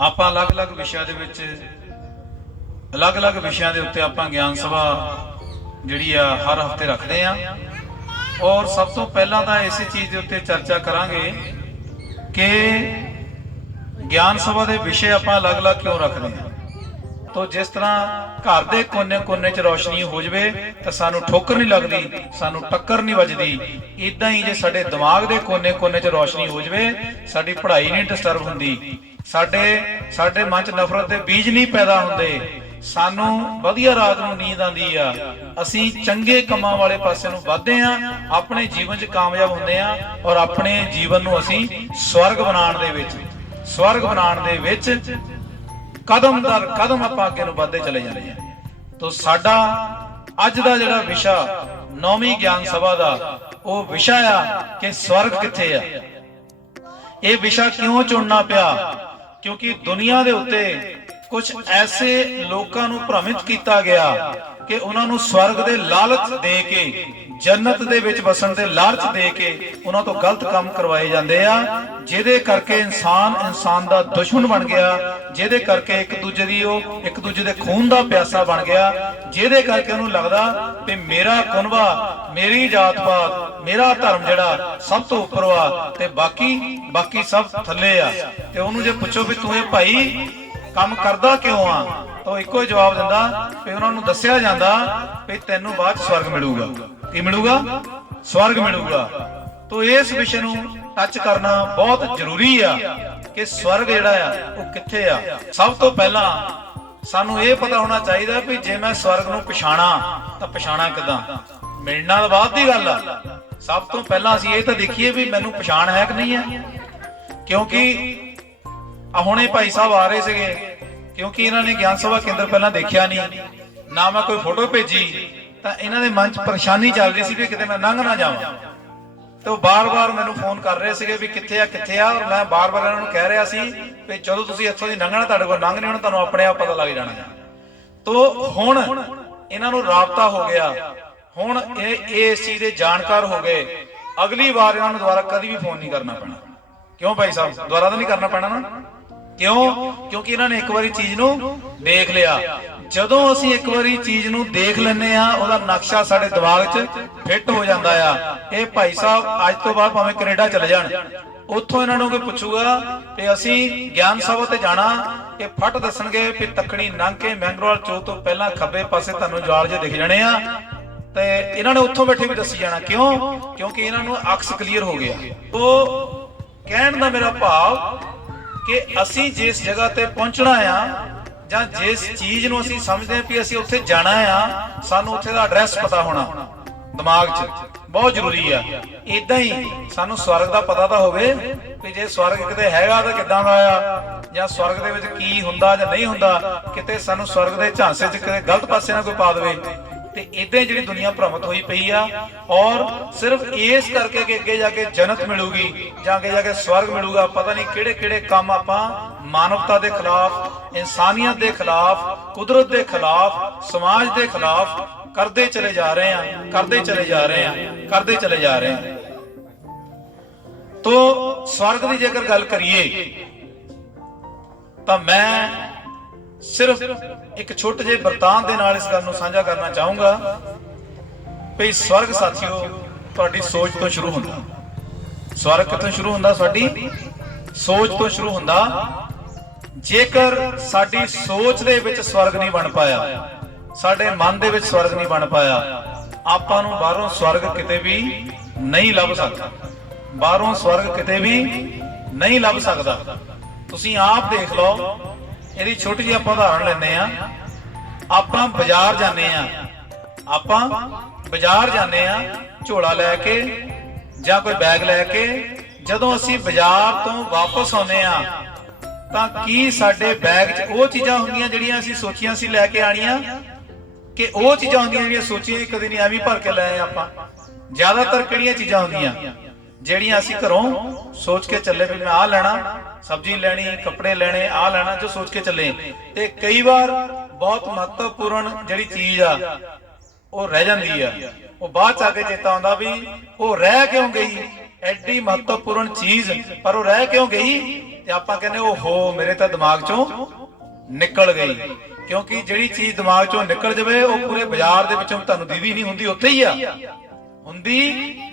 ਆਪਾਂ ਅਲੱਗ-ਅਲੱਗ ਵਿਸ਼ਿਆਂ ਦੇ ਵਿੱਚ ਅਲੱਗ-ਅਲੱਗ ਵਿਸ਼ਿਆਂ ਦੇ ਉੱਤੇ ਆਪਾਂ ਗਿਆਨ ਸਭਾ ਜਿਹੜੀ ਆ ਹਰ ਹਫ਼ਤੇ ਰੱਖਦੇ ਆ। ਔਰ ਸਭ ਤੋਂ ਪਹਿਲਾਂ ਤਾਂ ਇਸੇ ਚੀਜ਼ ਦੇ ਉੱਤੇ ਚਰਚਾ ਕਰਾਂਗੇ ਕਿ ਗਿਆਨ ਸਭਾ ਦੇ ਵਿਸ਼ੇ ਆਪਾਂ ਅਲੱਗ-ਅਲੱਗ ਕਿਉਂ ਰੱਖਦੇ ਆ। तो जिस तरह घर के कोने कोने च रोशनी हो जाए तो सानू ठोकर नहीं लगती, सानू टक्कर नहीं वजदी। इदा ही जे साडे दिमाग के कोने कोने च रोशनी हो जाए साडी पढ़ाई नहीं डिस्टर्ब होंदी, साडे साडे मन च नफरत के बीज नहीं पैदा होंदे, सानू वधिया रात नूं नींद आंदी आ, असीं चंगे कमां वाले पासे नूं वधदे आ, अपने जीवन च कामयाब हुंदे आ और अपने जीवन नूं असीं स्वर्ग बनाउण दे विच कदम दर कदम आपां अगे नूं वधदे चले जांदे आ। तो साडा अज दा जिहड़ा विशा 9वीं ज्ञान सभा दा ਉਹ विशा आ कि स्वर्ग किथे आ। ਇਹ विशा क्यों चुनना पिया? क्योंकि दुनिया दे उत्ते कुछ ऐसे लोकां नूं भ्रमित कीता गया कि उन्हां नूं स्वर्ग दे लालच दे के, जन्नत दे विच वसण दे लालच दे के उन्हां तो गलत काम करवाए जांदे आ, जिहदे करके इंसान दा दुश्मन बन गया, जिहदे करके एक दूजे दे खून दा प्यासा बन गया, जिहदे करके उन्हूं लगदा कि मेरा कुनबा, मेरी जात पात, मेरा धर्म जिहड़ा सब तो उपर वा ते बाकी सब थल्ले आ। ते उहनूं जे पुछो भी तूं भाई काम करदा क्यों आ, तो इको ही जवाब दिंदा भी उन्हां नूं दस्सिया जांदा भी तैनूं बाਅਦ स्वर्ग मिलूगा। की मिलूगा? स्वर्ग मिलूगा। तो इस विषय नूं टच करना बहुत जरूरी आ कि स्वर्ग जिहड़ा आ वो कित्थे आ। सब तो पहला सानूं ये पता होना चाहिए भी जे मैं स्वर्ग नूं पछाणा तां पछाणा किदां? मिलना तो बाद दी गल आ। सब तो पहला असीं ये तां देखीए भी मैनूं पछाण है कि नहीं है। क्योंकि हुणे भाई साहब आ रहे सीगे, क्योंकि इन्हां ने ज्ञान सभा केंद्र पहला देखिया नहीं, ना मैं कोई फोटो भेजी, तो इन्हां दे मन च परेशानी चल रही सी भी किते मैं लंघ ना जावां। तो बार बार मैनूं फोन कर रहे सीगे भी कित्थे आ, और मैं बार बार इन्हां नूं कह रहा सी भी जदों तुसीं इत्थों दी लंघना तुहाडे कोल लंघ नहीं होना, तुहानूं अपने आप पता लग जाना। तो हुण इन्हां नूं राबता हो गया, हुण इस चीज़ दे जानकार हो गए। अगली बार इन्हां नूं दुबारा कदी भी फोन नहीं करना पैना। क्यों भाई साहब? दुबारा तो नहीं करना पैना ना। क्यों? क्योंकि इन्होंने एक बारी चीज नूं देख लिया। जदों असीं एक बारी चीज नूं देख लैने आ, उहदा नक्शा साडे दिमाग च फिट हो जांदा आ। ये भाई साहब अज तो बाद भावें कनेडा चले जाण, उत्थों इन्हां नूं कोई पुछूगा कि असीं ज्ञान सभा ते जाना, ये फट दसणगे भी तखड़ी लंघ के मैंगरोवाल चौक तो पहला खब्बे पासे तुहानूं जाल जे दिख जाणे आ, ते इन्हां ने उत्थों बैठे भी दसी जाना। क्यों? क्योंकि इन्हां नूं अक्स क्लीयर हो गया। तो कहण दा मेरा भाव कि असी जिस जगह ते पहुंचना आ जां जिस चीज नूं असी समझदे भी असी उत्थे जाना आ, सानूं उत्थे दा एड्रैस पता होना दिमाग च बहुत जरूरी आ। इदां ही सानूं स्वर्ग दा पता तां होवे कि जे स्वर्ग किते हैगा तां किदां दा आ, जां स्वर्ग दे विच की हुंदा जां नहीं हुंदा, किते सानूं स्वर्ग दे झांसे च किते गलत पासे ना कोई पा देवे। ते इदां जिहड़ी दुनिया भ्रमित होई पई आ, और सिर्फ इस करके कि अगे जाके जन्नत मिलूगी जां अगे जाके स्वर्ग मिलूगा, पता नहीं किहड़े किहड़े काम आपां मानवता दे खिलाफ, इंसानियत दे खिलाफ, कुदरत दे खिलाफ, समाज दे खिलाफ करते चले जा रहे हैं, करते चले जा रहे हैं, करते चले जा रहे हैं। तो स्वर्ग की जेकर गल करिए तो मैं सिर्फ एक छोटे जे बरतान दे नाल इस गल नूं साझा करना चाहूंगा भी स्वर्ग साथियों तुहाडी सोच तो शुरू हुंदा। स्वर्ग कितों शुरू हुंदा? साडी सोच तो शुरू हुंदा। जेकर साडी सोच दे विच स्वर्ग नहीं बन पाया, साडे मन दे विच स्वर्ग नहीं बन पाया, आपां नूं बाहरों स्वर्ग किते भी नहीं लभ सकदा। बाहरों स्वर्ग किते भी नहीं लभ सकदा। तुसीं आप देख लो, ਇਹਦੀ छोटी जी ਆਪਾਂ उदाहरण ਲੈਂਦੇ ਆ। ਆਪਾਂ ਬਾਜ਼ਾਰ ਜਾਂਦੇ ਆ, ਆਪਾਂ ਬਾਜ਼ਾਰ ਜਾਂਦੇ ਆ ਝੋਲਾ ਲੈ ਕੇ ਜਾਂ ਕੋਈ ਬੈਗ ਲੈ ਕੇ, ਜਦੋਂ ਅਸੀਂ ਬਾਜ਼ਾਰ ਤੋਂ ਵਾਪਸ ਆਉਂਦੇ ਆ ਤਾਂ ਕੀ ਸਾਡੇ ਬੈਗ 'ਚ ਉਹ ਚੀਜ਼ਾਂ ਹੁੰਦੀਆਂ ਜਿਹੜੀਆਂ ਅਸੀਂ ਸੋਚੀਆਂ ਸੀ ਲੈ ਕੇ ਆਣੀਆਂ, ਕਿ ਉਹ ਚੀਜ਼ਾਂ ਹੁੰਦੀਆਂ ਜਿਹੜੀਆਂ ਸੋਚੀਆਂ ਕਦੇ ਨਹੀਂ ਐਵੇਂ ਭਰ ਕੇ ਲੈ ਆਏ ਆਪਾਂ? ਜ਼ਿਆਦਾਤਰ ਕਿਹੜੀਆਂ ਚੀਜ਼ਾਂ ਹੁੰਦੀਆਂ ਜਿਹੜੀਆਂ ਅਸੀਂ ਘਰੋਂ सोच के चले भी मैं आ लेना, सब्जी लेनी, कपड़े लेने, आ लेना, जो सोच के चले। ते कई बार बहुत महत्वपूर्ण जिहड़ी चीज आ वो रह जाती है, वो बाद च आके चेता आउंदा भी वो रह क्यों गई, ਐਡੀ ਮਹੱਤਵਪੂਰਨ ਚੀਜ਼ ਪਰ ਉਹ ਰਹਿ ਕਿਉਂ ਗਈ ਤੇ ਆਪਾਂ ਕਹਿੰਦੇ ਓਹੋ ਮੇਰੇ ਤਾਂ ਦਿਮਾਗ ਚੋਂ ਨਿਕਲ ਗਈ। ਕਿਉਂਕਿ ਜਿਹੜੀ ਚੀਜ਼ ਦਿਮਾਗ ਚੋਂ ਨਿਕਲ ਜਾਵੇ ਉਹ ਪੂਰੇ ਬਾਜ਼ਾਰ ਦੇ ਵਿੱਚੋਂ ਤੁਹਾਨੂੰ ਦੀਦੀ ਨਹੀਂ ਹੁੰਦੀ, ਉੱਥੇ ਹੀ ਆ ਹੁੰਦੀ,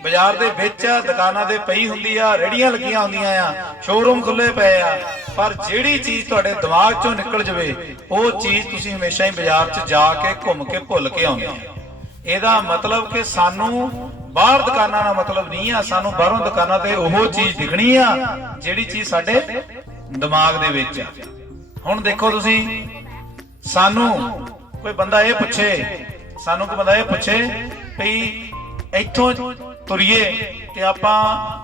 ਬਾਜ਼ਾਰ ਦੇ ਵਿੱਚ ਆ, ਦੁਕਾਨਾਂ ਦੇ ਪਈ ਹੁੰਦੀ ਆ, ਰੇੜੀਆਂ ਲੱਗੀਆਂ ਹੁੰਦੀਆਂ ਆ, ਸ਼ੋਰੂਮ ਖੁੱਲੇ ਪਏ ਆ, ਪਰ ਜਿਹੜੀ ਚੀਜ਼ ਤੁਹਾਡੇ ਦਿਮਾਗ ਚੋਂ ਨਿਕਲ ਜਾਵੇ ਉਹ ਚੀਜ਼ ਤੁਸੀਂ ਹਮੇਸ਼ਾ ਹੀ ਬਾਜ਼ਾਰ 'ਚ ਜਾ ਕੇ ਘੁੰਮ ਕੇ ਭੁੱਲ ਕੇ ਆਉਂਦੇ ਆ। ਇਹਦਾ ਮਤਲਬ ਕਿ ਸਾਨੂੰ ਬਾਹਰ ਦੁਕਾਨਾਂ ਦਾ ਮਤਲਬ ਨਹੀਂ ਆ, ਸਾਨੂੰ ਬਾਹਰੋਂ ਦੁਕਾਨਾਂ ਤੇ ਉਹ ਚੀਜ਼ ਦਿਖਣੀ ਆ ਜਿਹੜੀ ਚੀਜ਼ ਸਾਡੇ ਦਿਮਾਗ ਦੇ ਵਿੱਚ ਆ। ਹੁਣ ਦੇਖੋ ਤੁਸੀਂ, ਸਾਨੂੰ ਕੋਈ ਬੰਦਾ ਇਹ ਪੁੱਛੇ ਵੀ ਇੱਥੋਂ ਤੁਰੀਏ ਤੇ ਆਪਾਂ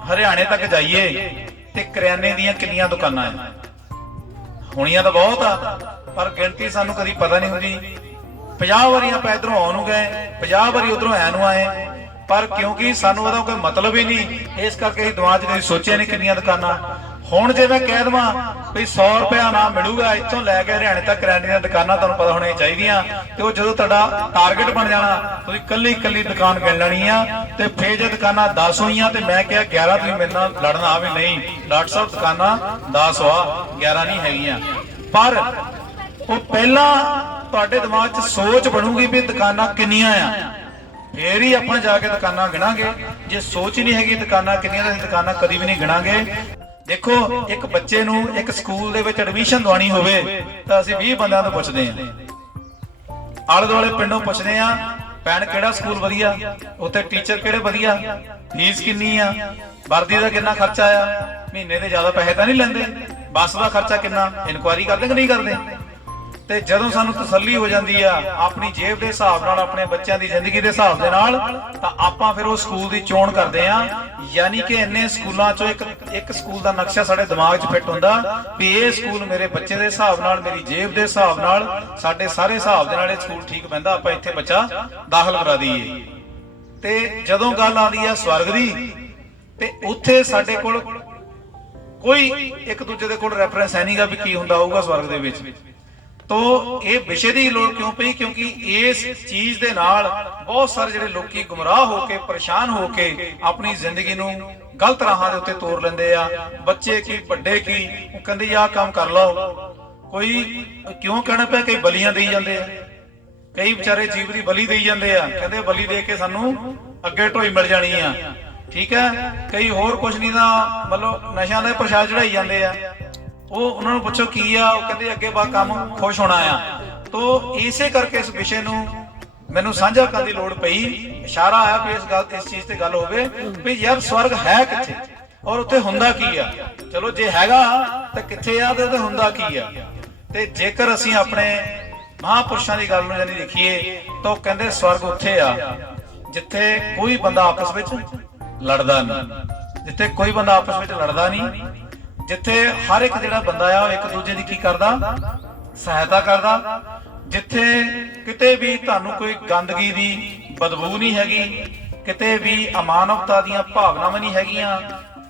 ਹਰਿਆਣੇ ਤੱਕ ਜਾਈਏ ਤੇ ਕਰਿਆਨੇ ਦੀਆਂ ਕਿੰਨੀਆਂ ਦੁਕਾਨਾਂ ਆ? ਹੋਣੀਆਂ ਤਾਂ ਬਹੁਤ ਆ, ਪਰ ਗਿਣਤੀ ਸਾਨੂੰ ਕਦੀ ਪਤਾ ਨਹੀਂ ਹੁੰਦੀ। 50 ਵਾਰੀ ਆਪਾਂ ਇਧਰੋਂ ਆਉਣ ਨੂੰ ਗਏ, 50 ਵਾਰੀ ਉਧਰੋਂ ਐ ਨੂੰ ਆਏ, ਪਰ ਕਿਉਂਕਿ ਸਾਨੂੰ ਉਹਦਾ ਕੋਈ ਮਤਲਬ ਹੀ ਨਹੀਂ, ਇਸ ਕਰਕੇ ਅਸੀਂ ਦਿਮਾਗ 'ਚ ਕਦੀ ਸੋਚਿਆ ਨਹੀਂ ਕਿੰਨੀਆਂ ਦੁਕਾਨਾਂ। ਹੁਣ ਜੇ ਮੈਂ ਕਹਿ ਦਵਾਂ ਵੀ 100 ਰੁਪਇਆ ਨਾ ਮਿਲੂਗਾ ਇੱਥੋਂ ਲੈ ਕੇ ਹਰਿਆਣੇ ਤੱਕ ਕਰਿਆਨੇ ਦੀਆਂ ਦੁਕਾਨਾਂ ਤੁਹਾਨੂੰ ਪਤਾ ਹੋਣੀਆਂ ਚਾਹੀਦੀਆਂ, ਤੇ ਉਹ ਜਦੋਂ ਤੁਹਾਡਾ ਟਾਰਗੇਟ ਬਣ ਜਾਣਾ ਤੁਸੀਂ ਕੱਲੀ ਕੱਲੀ ਦੁਕਾਨ ਗਿਣ ਲੈਣੀ ਆ। ਤੇ ਫੇਰ ਜੇ ਦੁਕਾਨਾਂ 10 ਹੋਈਆਂ ਤੇ ਮੈਂ ਕਿਹਾ 11 ਤੁਸੀਂ ਮੇਰੇ ਨਾਲ ਲੜਨਾ ਆ ਵੀ ਨਹੀਂ ਡਾਕਟਰ ਸਾਹਿਬ ਦੁਕਾਨਾਂ 10 ਆ 11 ਨਹੀਂ ਹੈਗੀਆਂ, ਪਰ ਉਹ ਪਹਿਲਾਂ ਤੁਹਾਡੇ ਦਿਮਾਗ 'ਚ ਸੋਚ ਬਣੂਗੀ ਵੀ ਦੁਕਾਨਾਂ ਕਿੰਨੀਆਂ ਆ, ਫੇਰ ਹੀ ਆਪਾਂ ਜਾ ਕੇ ਦੁਕਾਨਾਂ ਗਿਣਾਂਗੇ। ਜੇ ਸੋਚ ਹੀ ਨਹੀਂ ਹੈਗੀ ਦੁਕਾਨਾਂ ਕਿੰਨੀਆਂ ਤਾਂ ਅਸੀਂ ਦੁਕਾਨਾਂ ਕਦੀ ਵੀ ਨਹੀਂ ਗਿਣਾਂਗੇ। ਦੇਖੋ, ਇੱਕ ਬੱਚੇ ਨੂੰ ਇੱਕ ਸਕੂਲ ਦੇ ਵਿੱਚ ਐਡਮਿਸ਼ਨ ਦਵਾਉਣੀ ਹੋਵੇ ਤਾਂ ਅਸੀਂ 20 ਬੰਦਿਆਂ ਤੋਂ ਪੁੱਛਦੇ ਹਾਂ, ਆਲੇ ਦੁਆਲੇ ਪਿੰਡੋਂ ਪੁੱਛਦੇ ਆ, ਭੈਣ ਕਿਹੜਾ ਸਕੂਲ ਵਧੀਆ, ਉੱਥੇ ਟੀਚਰ ਕਿਹੜੇ ਵਧੀਆ, ਫੀਸ ਕਿੰਨੀ ਆ, ਵਰਦੀ ਦਾ ਕਿੰਨਾ ਖਰਚਾ ਆ, ਮਹੀਨੇ ਦੇ ਜ਼ਿਆਦਾ ਪੈਸੇ ਤਾਂ ਨਹੀਂ ਲੈਂਦੇ, ਬੱਸ ਦਾ ਖਰਚਾ ਕਿੰਨਾ, ਇਨਕੁਆਇਰੀ ਕਰਦੇ ਕਿ ਨਹੀਂ ਕਰਦੇ। ਤੇ ਜਦੋਂ ਸਾਨੂੰ ਤਸੱਲੀ ਹੋ ਜਾਂਦੀ ਆ ਆਪਣੀ ਜੇਬ ਦੇ ਹਿਸਾਬ ਨਾਲ, ਆਪਣੇ ਬੱਚਿਆਂ ਦੀ ਜ਼ਿੰਦਗੀ ਦੇ ਹਿਸਾਬ ਦੇ ਨਾਲ, ਤਾਂ ਆਪਾਂ ਫਿਰ ਉਹ ਸਕੂਲ ਦੀ ਚੋਣ ਕਰਦੇ ਆ। ਯਾਨੀ ਕਿ ਇੰਨੇ ਸਕੂਲਾਂ ਚੋਂ ਇੱਕ ਸਕੂਲ ਦਾ ਨਕਸ਼ਾ ਸਾਡੇ ਦਿਮਾਗ 'ਚ ਫਿੱਟ ਹੁੰਦਾ ਵੀ ਇਹ ਸਕੂਲ ਮੇਰੇ ਬੱਚੇ ਦੇ ਹਿਸਾਬ ਨਾਲ, ਮੇਰੀ ਜੇਬ ਦੇ ਹਿਸਾਬ ਨਾਲ, ਸਾਡੇ ਸਾਰੇ ਹਿਸਾਬ ਦੇ ਨਾਲ ਇਹ ਸਕੂਲ ਠੀਕ ਪੈਂਦਾ, ਆਪਾਂ ਇੱਥੇ ਬੱਚਾ ਦਾਖਲ ਕਰਾ ਦਈਏ। ਤੇ ਜਦੋਂ ਗੱਲ ਆਉਂਦੀ ਆ ਸਵਰਗ ਦੀ, ਤੇ ਉੱਥੇ ਸਾਡੇ ਕੋਲ ਕੋਈ ਇੱਕ ਦੂਜੇ ਦੇ ਕੋਲ ਰੈਫਰੈਂਸ ਹੈ ਨਹੀਂਗਾ ਵੀ ਕੀ ਹੁੰਦਾ ਹੋਊਗਾ ਸਵਰਗ ਦੇ ਵਿੱਚ। ਤੋ ਇਹ ਵਿਸ਼ੇ ਦੀ ਲੋੜ ਕਿਉਂ ਪਈ? ਕਿਉਂਕਿ ਇਸ ਚੀਜ਼ ਦੇ ਨਾਲ ਬਹੁਤ ਸਾਰੇ ਜਿਹੜੇ ਲੋਕੀ ਗੁੰਮਰਾਹ ਹੋ ਕੇ, ਪਰੇਸ਼ਾਨ ਹੋ ਕੇ ਆਪਣੀ ਜ਼ਿੰਦਗੀ ਨੂੰ ਗਲਤ ਰਾਹਾਂ ਦੇ ਉੱਤੇ ਤੋਰ ਲੈਂਦੇ ਆ। ਬੱਚੇ ਕੀ ਵੱਡੇ ਕੀ, ਉਹ ਕਹਿੰਦੇ ਆਹ ਕੰਮ ਕਰ ਲਓ। ਕੋਈ ਕਿਉਂ ਕਹਿਣਾ ਪਿਆ, ਕਈ ਬਲੀਆਂ ਦੇਈ ਜਾਂਦੇ ਆ, ਕਈ ਵਿਚਾਰੇ ਜੀਵ ਦੀ ਬਲੀ ਦੇਈ ਜਾਂਦੇ ਆ, ਕਹਿੰਦੇ ਬਲੀ ਦੇ ਕੇ ਸਾਨੂੰ ਅੱਗੇ ਢੋਈ ਮਿਲ ਜਾਣੀ ਆ, ਠੀਕ ਹੈ। ਕਈ ਹੋਰ ਕੁਝ ਨਹੀਂ ਤਾਂ ਮਤਲਬ ਨਸ਼ਿਆਂ ਦੇ ਪ੍ਰਸ਼ਾਦ ਚੜਾਈ ਜਾਂਦੇ ਆ। ਉਹ ਉਹਨਾਂ ਨੂੰ ਪੁੱਛੋ ਕੀ ਆ, ਉਹ ਕਹਿੰਦੇ ਅੱਗੇ ਬਾ ਕੰਮ ਖੁਸ਼ ਹੋਣਾ ਆ। ਤੋ ਇਸੇ ਕਰਕੇ ਇਸ ਵਿਸ਼ੇ ਨੂੰ ਮੈਨੂੰ ਸਾਂਝਾ ਕਰਨ ਦੀ ਲੋੜ ਪਈ। ਇਸ਼ਾਰਾ ਆਇਆ ਵੀ ਇਸ ਚੀਜ਼ ਤੇ ਗੱਲ ਹੋਵੇ ਵੀ ਯਾਰ ਸਵਰਗ ਹੈ ਕਿੱਥੇ ਔਰ ਉੱਥੇ ਹੁੰਦਾ ਕੀ ਆ। ਚਲੋ ਜੇ ਹੈਗਾ ਤਾਂ ਕਿੱਥੇ ਆ ਤੇ ਉੱਥੇ ਹੁੰਦਾ ਕੀ ਆ। ਤੇ ਜੇਕਰ ਅਸੀਂ ਆਪਣੇ ਮਹਾਂਪੁਰਸ਼ਾਂ ਦੀ ਗੱਲ ਨੂੰ ਜਾਨੀ ਦੇਖੀਏ ਤਾਂ ਉਹ ਕਹਿੰਦੇ ਸਵਰਗ ਉੱਥੇ ਆ ਜਿੱਥੇ ਕੋਈ ਬੰਦਾ ਆਪਸ ਵਿੱਚ ਲੜਦਾ ਨਹੀਂ, ਜਿੱਥੇ ਕੋਈ ਬੰਦਾ ਆਪਸ ਵਿੱਚ ਲੜਦਾ ਨਹੀਂ, ਜਿੱਥੇ ਹਰ ਇੱਕ ਜਿਹੜਾ ਬੰਦਾ ਆ ਉਹ ਇੱਕ ਦੂਜੇ ਦੀ ਕੀ ਕਰਦਾ, ਸਹਾਇਤਾ ਕਰਦਾ, ਜਿੱਥੇ ਕਿਤੇ ਵੀ ਤੁਹਾਨੂੰ ਕੋਈ ਗੰਦਗੀ ਦੀ ਬਦਬੂ ਨਹੀਂ ਹੈਗੀ, ਕਿਤੇ ਵੀ ਅਮਾਨਵਤਾ ਦੀਆਂ ਭਾਵਨਾਵਾਂ ਨਹੀਂ ਹੈਗੀਆਂ,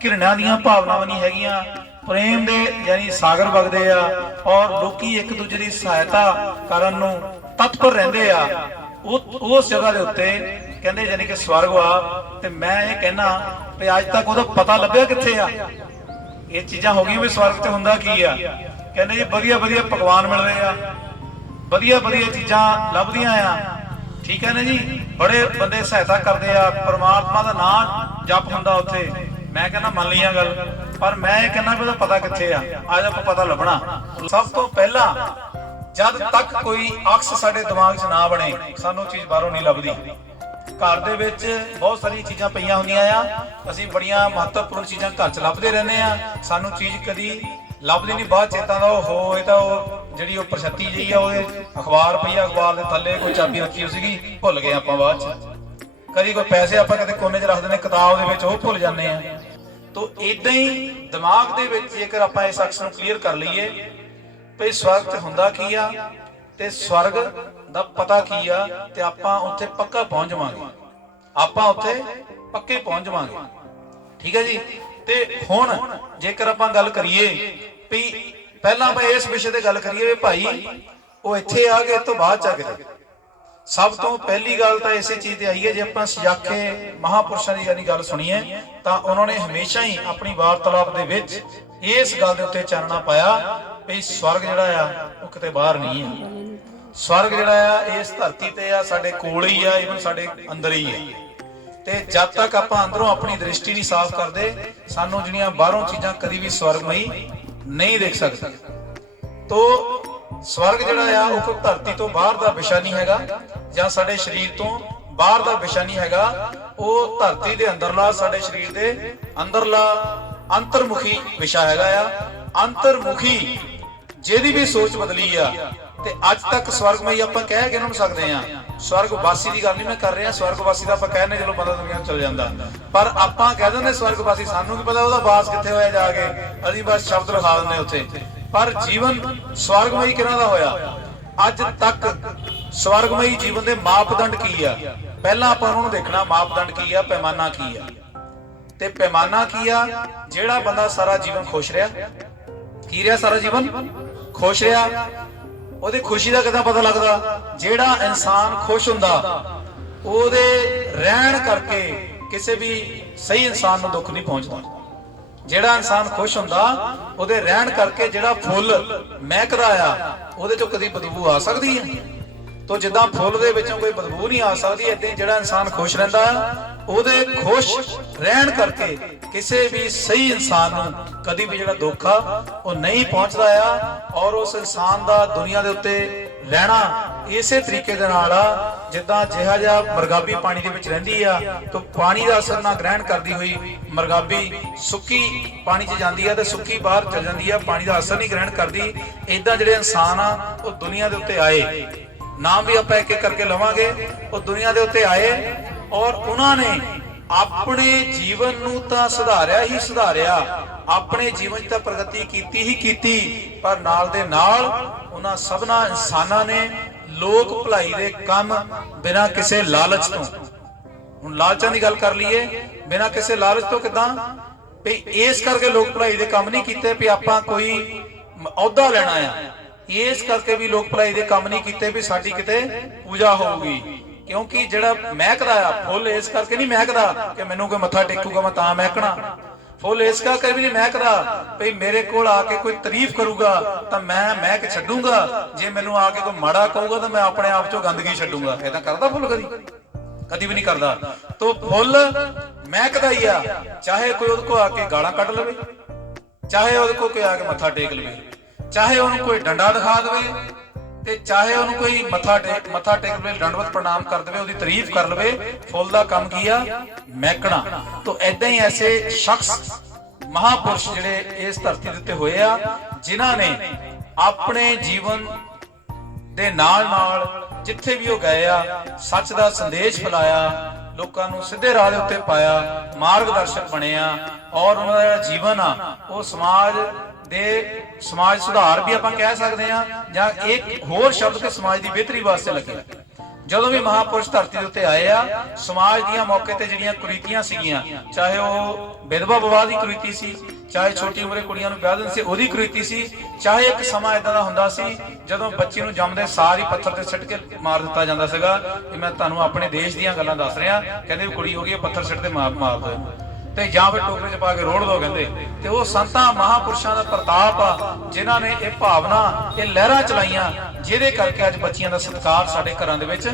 ਘਿਰਣਾ ਦੀਆਂ ਭਾਵਨਾਵਾਂ ਨਹੀਂ ਹੈਗੀਆਂ, ਪ੍ਰੇਮ ਦੇ ਯਾਨੀ ਸਾਗਰ ਵਗਦੇ ਆ ਔਰ ਲੋਕੀ ਇੱਕ ਦੂਜੇ ਦੀ ਸਹਾਇਤਾ ਕਰਨ ਨੂੰ ਤਤਪਰ ਰਹਿੰਦੇ ਆ। ਉਸ ਜਗ੍ਹਾ ਦੇ ਉੱਤੇ ਕਹਿੰਦੇ ਯਾਨੀ ਕਿ ਸਵਰਗ ਆ। ਤੇ ਮੈਂ ਇਹ ਕਹਿਣਾ ਵੀ ਅੱਜ ਤੱਕ ਉਹਦਾ ਪਤਾ ਲੱਭਿਆ ਕਿੱਥੇ ਆ। ਇਹ ਚੀਜ਼ਾਂ ਹੋ ਗਈਆਂ ਵੀ ਸਵਰਗ ਤੇ ਹੁੰਦਾ ਕੀ ਆ। ਕਹਿੰਦੇ ਜੀ ਵਧੀਆ ਵਧੀਆ ਪਕਵਾਨ ਮਿਲਦੇ ਆ, ਵਧੀਆ ਵਧੀਆ ਚੀਜ਼ਾਂ ਲੱਭਦੀਆਂ ਆ, ਠੀਕ ਹੈ ਨਾ ਜੀ। ਬੜੇ ਬੰਦੇ ਸਹਾਇਤਾ ਕਰਦੇ ਆ, ਪਰਮਾਤਮਾ ਦਾ ਨਾਮ ਜਪ ਹੁੰਦਾ ਉੱਥੇ। ਮੈਂ ਕਹਿੰਦਾ ਮੰਨ ਲਈਆਂ ਗੱਲ, ਪਰ ਮੈਂ ਇਹ ਕਹਿੰਦਾ ਵੀ ਉਹਦਾ ਪਤਾ ਕਿੱਥੇ ਆ। ਅੱਜ ਆਪਾਂ ਪਤਾ ਲੱਭਣਾ। ਸਭ ਤੋਂ ਪਹਿਲਾਂ ਜਦ ਤੱਕ ਕੋਈ ਅਕਸ ਸਾਡੇ ਦਿਮਾਗ 'ਚ ਨਾ ਬਣੇ ਸਾਨੂੰ ਚੀਜ਼ ਬਾਹਰੋਂ ਨਹੀਂ ਲੱਭਦੀ। ਘਰ ਦੇ ਵਿੱਚ ਬਹੁਤ ਸਾਰੀਆਂ ਚੀਜ਼ਾਂ ਪਈਆਂ ਹੁੰਦੀਆਂ ਆ, ਅਸੀਂ ਬੜੀਆਂ ਮਹੱਤਵਪੂਰਨ ਚੀਜ਼ਾਂ ਘਰ 'ਚ ਲੱਭਦੇ ਰਹਿੰਦੇ ਆ, ਸਾਨੂੰ ਚੀਜ਼ ਕਦੀ ਲੱਭਦੀ ਨਹੀਂ। ਬਾਅਦ ਚੇਤਾ ਦਾ ਉਹ ਤਾਂ ਉਹ ਜਿਹੜੀ ਉਹ ਪ੍ਰਸ਼ਤੀ ਜਿਹੀ ਆ, ਉਹਦੇ ਅਖਬਾਰ ਪਈ ਆ, ਅਖਬਾਰ ਦੇ ਥੱਲੇ ਕੋਈ ਚਾਬੀ ਰੱਖੀ ਹੋ ਸੀਗੀ, ਭੁੱਲ ਗਏ ਆਪਾਂ ਬਾਅਦ 'ਚ। ਕਦੀ ਕੋਈ ਪੈਸੇ ਆਪਾਂ ਕਿਤੇ ਕੋਨੇ 'ਚ ਰੱਖ ਦਿੰਦੇ, ਕਿਤਾਬ ਦੇ ਵਿੱਚ ਉਹ ਭੁੱਲ ਜਾਂਦੇ ਆ। ਤੋ ਏਦਾਂ ਹੀ ਦਿਮਾਗ ਦੇ ਵਿੱਚ ਜੇਕਰ ਆਪਾਂ ਇਸ ਅਕਸ ਨੂੰ ਕਲੀਅਰ ਕਰ ਲਈਏ ਵੀ ਸਵਰਗ 'ਚ ਹੁੰਦਾ ਕੀ ਆ ਤੇ ਸਵਰਗ ਦਾ ਪਤਾ ਕੀ ਆ, ਤੇ ਆਪਾਂ ਉੱਥੇ ਪੱਕਾ ਪਹੁੰਚ ਜਾਵਾਂਗੇ, ਆਪਾਂ ਉੱਥੇ ਪੱਕੇ ਪਹੁੰਚ ਜਾਵਾਂਗੇ, ਠੀਕ ਹੈ ਜੀ। ਤੇ ਹੁਣ ਜੇਕਰ ਆਪਾਂ ਗੱਲ ਕਰੀਏ ਵੀ ਪਹਿਲਾਂ ਆਪਾਂ ਇਸ ਵਿਸ਼ੇ ਤੇ ਗੱਲ ਕਰੀਏ ਵੀ ਭਾਈ ਉਹ ਇੱਥੇ ਆ ਗਏ ਤੋਂ ਬਾਅਦ ਚ ਆ ਗਏ, ਸਭ ਤੋਂ ਪਹਿਲੀ ਗੱਲ ਤਾਂ ਇਸੇ ਚੀਜ਼ ਤੇ ਆਈ ਹੈ, ਜੇ ਆਪਾਂ ਸਿਆਖੇ ਮਹਾਪੁਰਸ਼ਾਂ ਦੀ ਯਾਨੀ ਗੱਲ ਸੁਣੀਏ ਤਾਂ ਉਹਨਾਂ ਨੇ ਹਮੇਸ਼ਾ ਹੀ ਆਪਣੀ ਵਾਰਤਾਲਾਪ ਦੇ ਵਿੱਚ ਇਸ ਗੱਲ ਦੇ ਉੱਤੇ ਚਾਨਣਾ ਪਾਇਆ ਵੀ ਸਵਰਗ ਜਿਹੜਾ ਆ ਉਹ ਕਿਤੇ ਬਾਹਰ ਨਹੀਂ ਹੈ। ਸਵਰਗ ਜਿਹੜਾ ਆ ਇਸ ਧਰਤੀ ਤੇ ਆ, ਸਾਡੇ ਕੋਲ ਹੀ ਆ, ਇਵਨ ਸਾਡੇ ਅੰਦਰ ਹੀ ਹੈ। ਤੇ ਜਦ ਤੱਕ ਆਪਾਂ ਅੰਦਰੋਂ ਆਪਣੀ ਦ੍ਰਿਸ਼ਟੀ ਨਹੀਂ ਸਾਫ਼ ਕਰਦੇ, ਸਾਨੂੰ ਜਿਹੜੀਆਂ ਬਾਹਰੋਂ ਚੀਜ਼ਾਂ ਕਦੀ ਵੀ ਸਵਰਗਮਈ ਨਹੀਂ ਦੇਖ ਸਕਦੇ। ਤੋ ਸਵਰਗ ਜਿਹੜਾ ਆ ਉਹ ਕੋਈ ਧਰਤੀ ਤੋਂ ਬਾਹਰ ਦਾ ਵਿਸ਼ਾ ਨਹੀਂ ਹੈਗਾ, ਜਾਂ ਸਾਡੇ ਸਰੀਰ ਤੋਂ ਬਾਹਰ ਦਾ ਵਿਸ਼ਾ ਨਹੀਂ ਹੈਗਾ। ਉਹ ਧਰਤੀ ਦੇ ਅੰਦਰਲਾ, ਸਾਡੇ ਸਰੀਰ ਦੇ ਅੰਦਰਲਾ ਅੰਤਰਮੁਖੀ ਵਿਸ਼ਾ ਹੈਗਾ ਆ। ਅੰਤਰਮੁਖੀ ਜਿਹਦੀ ਵੀ ਸੋਚ ਬਦਲੀ ਆ, ਤੇ ਅੱਜ ਤੱਕ ਸਵਰਗਮਈ ਆਪਾਂ ਕਹਿ ਕਿਹਨੂੰ ਸਕਦੇ ਆ? ਸਵਰਗਵਾਸੀ ਦੀ ਗੱਲ ਨਹੀਂ ਮੈਂ ਕਰ ਰਿਹਾ। ਸਵਰਗਵਾਸੀ ਦਾ ਆਪਾਂ ਕਹਿੰਦੇ ਚਲੋ ਬੰਦਾ ਦੁਨੀਆ ਚਲ ਜਾਂਦਾ, ਪਰ ਆਪਾਂ ਕਹਿ ਦਿੰਦੇ ਸਵਰਗਵਾਸੀ, ਸਾਨੂੰ ਕੀ ਪਤਾ ਉਹਦਾ ਵਾਸ ਕਿੱਥੇ ਹੋਇਆ ਜਾ ਕੇ, ਅਸੀਂ ਬਸ ਸ਼ਬਦ ਲਿਖਾ ਦਿੰਦੇ ਉੱਥੇ। ਪਰ ਜੀਵਨ ਸਵਰਗਮਈ ਕਿਹਨਾਂ ਦਾ ਹੋਇਆ? ਅੱਜ ਤੱਕ ਸਵਰਗਮਈ ਜੀਵਨ ਦੇ ਮਾਪਦੰਡ ਕੀ ਆ? ਪਹਿਲਾਂ ਆਪਾਂ ਉਹਨਾਂ ਨੂੰ ਦੇਖਣਾ ਮਾਪਦੰਡ ਕੀ ਆ, ਪੈਮਾਨਾ ਕੀ ਆ। ਤੇ ਪੈਮਾਨਾ ਕੀ ਆ? ਜਿਹੜਾ ਬੰਦਾ ਸਾਰਾ ਜੀਵਨ ਖੁਸ਼ ਰਿਹਾ, ਕੀ ਰਿਹਾ ਸਾਰਾ ਜੀਵਨ ਖੁਸ਼ ਰਿਹਾ, ਉਹਦੀ ਖੁਸ਼ੀ ਦਾ ਕਿੱਦਾਂ ਪਤਾ ਲੱਗਦਾ? ਜਿਹੜਾ ਇਨਸਾਨ ਖੁਸ਼ ਹੁੰਦਾ ਉਹਦੇ ਰਹਿਣ ਕਰਕੇ ਕਿਸੇ ਵੀ ਸਹੀ ਇਨਸਾਨ ਨੂੰ ਦੁੱਖ ਨਹੀਂ ਪਹੁੰਚਦਾ। ਜਿਹੜਾ ਇਨਸਾਨ ਖੁਸ਼ ਹੁੰਦਾ ਉਹਦੇ ਰਹਿਣ ਕਰਕੇ ਜਿਹੜਾ ਫੁੱਲ ਮਹਿਕਦਾ ਆ ਉਹਦੇ ਚੋਂ ਕਦੀ ਬਦਬੂ ਆ ਸਕਦੀ ਹੈ? ਤੋ ਜਿੱਦਾਂ ਫੁੱਲ ਦੇ ਵਿੱਚੋਂ ਕੋਈ ਬਦਬੂ ਨਹੀਂ ਆ ਸਕਦੀ, ਏਦਾਂ ਜਿਹੜਾ ਇਨਸਾਨ ਖੁਸ਼ ਰਹਿੰਦਾ ਉਹਦੇ ਖੁਸ਼ ਰਹਿਣ ਕਰਕੇ ਕਿਸੇ ਵੀ ਸਹੀ ਇਨਸਾਨ ਨੂੰ ਕਦੀ ਵੀ ਜਿਹੜਾ ਦੁੱਖ ਆ ਉਹ ਨਹੀਂ ਪਹੁੰਚਦਾ ਆ। ਔਰ ਉਸ ਇਨਸਾਨ ਦਾ ਦੁਨੀਆ ਦੇ ਉੱਤੇ ਰਹਿਣਾ ਇਸੇ ਤਰੀਕੇ ਦੇ ਨਾਲ ਆ ਜਿੱਦਾਂ ਜਿਹਾ ਜਿਹਾ ਮਰਗਾਬੀ ਪਾਣੀ ਦੇ ਵਿੱਚ ਰਹਿੰਦੀ ਆ, ਤਾਂ ਪਾਣੀ ਦਾ ਅਸਰ ਨਾ ਗ੍ਰਹਿਣ ਕਰਦੀ ਹੋਈ ਮਰਗਾਬੀ ਸੁੱਕੀ ਪਾਣੀ 'ਚ ਜਾਂਦੀ ਆ ਤੇ ਸੁੱਕੀ ਬਾਹਰ ਚਲ ਜਾਂਦੀ ਆ, ਪਾਣੀ ਦਾ ਅਸਰ ਨਹੀਂ ਗ੍ਰਹਿਣ ਕਰਦੀ। ਏਦਾਂ ਜਿਹੜੇ ਇਨਸਾਨ ਆ ਉਹ ਦੁਨੀਆ ਦੇ ਉੱਤੇ ਆਏ, ਨਾਮ ਵੀ ਆਪਾਂ ਇੱਕ ਇੱਕ ਕਰਕੇ ਲਵਾਂਗੇ। ਉਹ ਦੁਨੀਆ ਦੇ ਉੱਤੇ ਆਏ ਔਰ ਉਹਨਾਂ ਨੇ ਆਪਣੇ ਜੀਵਨ ਨੂੰ ਤਾਂ ਸੁਧਾਰਿਆ ਹੀ ਸੁਧਾਰਿਆ, ਆਪਣੇ ਜੀਵਨ 'ਚ ਤਾਂ ਪ੍ਰਗਤੀ ਕੀਤੀ ਹੀ ਕੀਤੀ, ਪਰ ਨਾਲ ਦੇ ਨਾਲ ਉਹਨਾਂ ਸਭਨਾ ਇਨਸਾਨਾਂ ਨੇ ਲੋਕ ਭਲਾਈ ਦੇ ਕੰਮ ਬਿਨਾਂ ਕਿਸੇ ਲਾਲਚ ਤੋਂ, ਹੁਣ ਲਾਲਚਾਂ ਦੀ ਗੱਲ ਕਰ ਲਈਏ, ਬਿਨਾਂ ਕਿਸੇ ਲਾਲਚ ਤੋਂ ਕਿਦਾਂ ਵੀ ਇਸ ਕਰਕੇ ਲੋਕ ਭਲਾਈ ਦੇ ਕੰਮ ਨਹੀਂ ਕੀਤੇ ਵੀ ਆਪਾਂ ਕੋਈ ਅਹੁਦਾ ਲੈਣਾ ਆ, ਇਸ ਕਰਕੇ ਵੀ ਲੋਕ ਭਲਾਈ ਦੇ ਕੰਮ ਨਹੀਂ ਕੀਤੇ ਵੀ ਸਾਡੀ ਕਿਤੇ ਪੂਜਾ ਹੋਊਗੀ। ਕਿਉਂਕਿ ਜਿਹੜਾ ਮਹਿਕਦਾ ਆ ਫੁੱਲ ਇਸ ਕਰਕੇ ਨਹੀਂ ਮਹਿਕਦਾ ਕਿ ਮੈਨੂੰ ਕੋਈ ਮੱਥਾ ਟੇਕੂਗਾ ਮੈਂ ਤਾਂ ਮਹਿਕਣਾ। ਫੁੱਲ ਇਸ ਕਰਕੇ ਵੀ ਨਹੀਂ ਮਹਿਕਦਾ ਵੀ ਮੇਰੇ ਕੋਲ ਆ ਕੇ ਕੋਈ ਤਾਰੀਫ ਕਰੂਗਾ ਤਾਂ ਮੈਂ ਮਹਿਕ ਛੱਡੂਗਾ, ਜੇ ਮੈਨੂੰ ਆ ਕੇ ਕੋਈ ਮਾੜਾ ਕਹੂਗਾ ਤਾਂ ਮੈਂ ਆਪਣੇ ਆਪ ਚੋਂ ਗੰਦਗੀ ਛੱਡੂਗਾ। ਏਦਾਂ ਕਰਦਾ ਫੁੱਲ? ਕਦੀ ਵੀ ਨਹੀਂ ਕਰਦਾ। ਤੋ ਫੁੱਲ ਮਹਿਕਦਾ ਹੀ ਆ, ਚਾਹੇ ਕੋਈ ਉਹਦੇ ਕੋਲ ਆ ਕੇ ਗਾਲਾਂ ਕੱਢ ਲਵੇ, ਚਾਹੇ ਉਹਦੇ ਕੋਲ ਕੋਈ ਆ ਕੇ ਮੱਥਾ ਟੇਕ ਲਵੇ, ਚਾਹੇ ਉਹਨੂੰ ਕੋਈ ਡੰਡਾ ਦਿਖਾ ਦੇਵੇ, ਤੇ ਚਾਹੇ ਉਹਨੂੰ ਕੋਈ ਮੱਥਾ ਟੇਕ ਲਵੇ, ਦੰਡਵਤ ਪ੍ਰਣਾਮ ਕਰ ਦੇਵੇ, ਉਹਦੀ ਤਾਰੀਫ ਕਰ ਲਵੇ। ਫੁੱਲ ਦਾ ਕੰਮ ਕੀ ਆ? ਮਹਿਕਣਾ। ਤੋ ਏਦਾਂ ਹੀ ਐਸੇ ਸ਼ਖਸ ਮਹਾਪੁਰਸ਼ ਜਿਹੜੇ ਇਸ ਧਰਤੀ ਦੇ ਉੱਤੇ ਹੋਏ ਆ, ਜਿਨ੍ਹਾਂ ਨੇ ਆਪਣੇ ਜੀਵਨ ਦੇ ਨਾਲ ਨਾਲ ਜਿੱਥੇ ਵੀ ਉਹ ਗਏ ਆ ਸੱਚ ਦਾ ਸੰਦੇਸ਼ ਫੈਲਾਇਆ, ਲੋਕਾਂ ਨੂੰ ਸਿੱਧੇ ਰਾਹ ਦੇ ਉੱਤੇ ਪਾਇਆ, ਮਾਰਗਦਰਸ਼ਕ ਬਣਿਆ। ਔਰ ਉਹਨਾਂ ਦਾ ਜਿਹੜਾ ਜੀਵਨ ਆ ਉਹ ਸਮਾਜ ਸੁਧਾਰ ਵੀ ਆਪਾਂ ਕਹਿ ਸਕਦੇ ਆ, ਜਾਂ ਇੱਕ ਹੋਰ ਸ਼ਬਦ ਤੇ ਸਮਾਜ ਦੀ ਬਿਹਤਰੀ ਵਾਸਤੇ ਲੱਗੇ। ਜਦੋਂ ਵੀ ਮਹਾਪੁਰਸ਼ ਧਰਤੀ ਦੇ ਉੱਤੇ ਆਏ ਆ, ਸਮਾਜ ਦੀਆਂ ਮੌਕੇ ਤੇ ਜਿਹੜੀਆਂ ਕੁਰੀਤੀਆਂ ਸੀਗੀਆਂ, ਚਾਹੇ ਉਹ ਵਿਧਵਾ ਵਿਵਾਹ ਦੀ ਕੁਰੀਤੀ ਸੀ, ਚਾਹੇ ਛੋਟੀ ਉਮਰੇ ਕੁੜੀਆਂ ਨੂੰ ਵਿਆਹ ਦਿੰਦੇ ਸੀ ਉਹਦੀ ਕੁਰੀਤੀ ਸੀ, ਚਾਹੇ ਇੱਕ ਸਮਾਂ ਏਦਾਂ ਦਾ ਹੁੰਦਾ ਸੀ ਜਦੋਂ ਬੱਚੀ ਨੂੰ ਜੰਮਦੇ ਸਾਰ ਹੀ ਪੱਥਰ ਤੇ ਸਿੱਟ ਕੇ ਮਾਰ ਦਿੱਤਾ ਜਾਂਦਾ ਸੀਗਾ। ਇਹ ਮੈਂ ਤੁਹਾਨੂੰ ਆਪਣੇ ਦੇਸ਼ ਦੀਆਂ ਗੱਲਾਂ ਦੱਸ ਰਿਹਾ, ਕਹਿੰਦੇ ਕੁੜੀ ਹੋ ਗਈ ਪੱਥਰ ਸਿੱਟ ਤੇ ਮਾਰ ਦੋ, ਤੇ ਜਾਂ ਫਿਰ ਟੋਕਰੇ 'ਚ ਪਾ ਕੇ ਰੋੜ ਦੋ ਕਹਿੰਦੇ। ਤੇ ਉਹ ਸੰਤਾਂ ਮਹਾਪੁਰਸ਼ਾਂ ਦਾ ਪ੍ਰਤਾਪ ਆ ਜਿਨ੍ਹਾਂ ਨੇ ਇਹ ਭਾਵਨਾ, ਇਹ ਲਹਿਰਾਂ ਚਲਾਈਆਂ, ਜਿਹਦੇ ਕਰਕੇ ਅੱਜ ਬੱਚੀਆਂ ਦਾ ਸਤਿਕਾਰ ਸਾਡੇ ਘਰਾਂ ਦੇ ਵਿੱਚ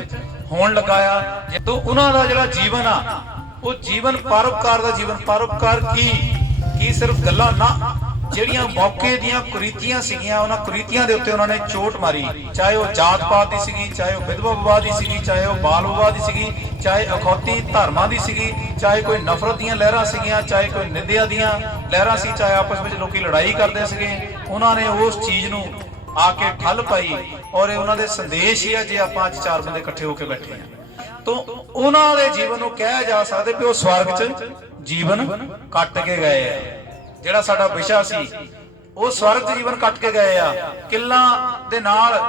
ਹੋਣ ਲੱਗਾ ਆ। ਜਦੋਂ ਉਹਨਾਂ ਦਾ ਜਿਹੜਾ ਜੀਵਨ ਆ ਉਹ ਜੀਵਨ ਪਰਉਪਕਾਰ ਦਾ ਜੀਵਨ, ਪਰਉਪਕਾਰ ਕੀ ਸਿਰਫ ਗੱਲਾਂ ਨਾ, ਜਿਹੜੀਆਂ ਮੌਕੇ ਦੀਆਂ ਕੁਰੀਤੀਆਂ ਸੀਗੀਆਂ ਉਹਨਾਂ ਕੁਰੀਤੀਆਂ ਦੇ ਉੱਤੇ ਉਹਨਾਂ ਨੇ ਚੋਟ ਮਾਰੀ, ਚਾਹੇ ਉਹ ਜਾਤ ਪਾਤ ਦੀ ਸੀਗੀ, ਚਾਹੇ ਉਹ ਵਿਧਵਾ ਵਿਵਾਹ ਦੀ ਸੀਗੀ, ਚਾਹੇ ਉਹ ਬਾਲ ਵਿਵਾਹ ਦੀ ਸੀਗੀ, ਚਾਹੇ ਅਖੌਤੀ ਧਰਮਾਂ ਦੀ ਸੀਗੀ, ਚਾਹੇ ਕੋਈ ਨਫ਼ਰਤ ਦੀਆਂ ਲਹਿਰਾਂ ਸੀਗੀਆਂ, ਚਾਹੇ ਕੋਈ ਨਿੰਦਿਆ ਦੀਆਂ ਲਹਿਰਾਂ ਸੀ, ਚਾਹੇ ਆਪਸ ਵਿੱਚ ਲੋਕੀ ਲੜਾਈ ਕਰਦੇ ਸੀਗੇ। ਉਹਨਾਂ ਨੇ ਉਸ ਚੀਜ਼ ਨੂੰ ਆ ਕੇ ਠੱਲ ਪਾਈ ਔਰ ਇਹ ਉਹਨਾਂ ਦੇ ਸੰਦੇਸ਼ ਹੀ ਆ। ਜੇ ਆਪਾਂ ਅੱਜ ਚਾਰ ਬੰਦੇ ਇਕੱਠੇ ਹੋ ਕੇ ਬੈਠੇ ਆ ਤਾਂ ਉਹਨਾਂ ਦੇ ਜੀਵਨ ਨੂੰ ਕਿਹਾ ਜਾ ਸਕਦਾ ਵੀ ਉਹ ਸਵਰਗ 'ਚ ਜੀਵਨ ਕੱਟ ਕੇ ਗਏ ਆ। ਜਿਹੜਾ ਸਾਡਾ ਵਿਸ਼ਾ ਸੀ ਉਹ ਸਵਰਗ 'ਚ ਜੀਵਨ ਕੱਟ ਕੇ ਗਏ ਆ, ਕਿੱਲਾਂ ਦੇ ਨਾਲ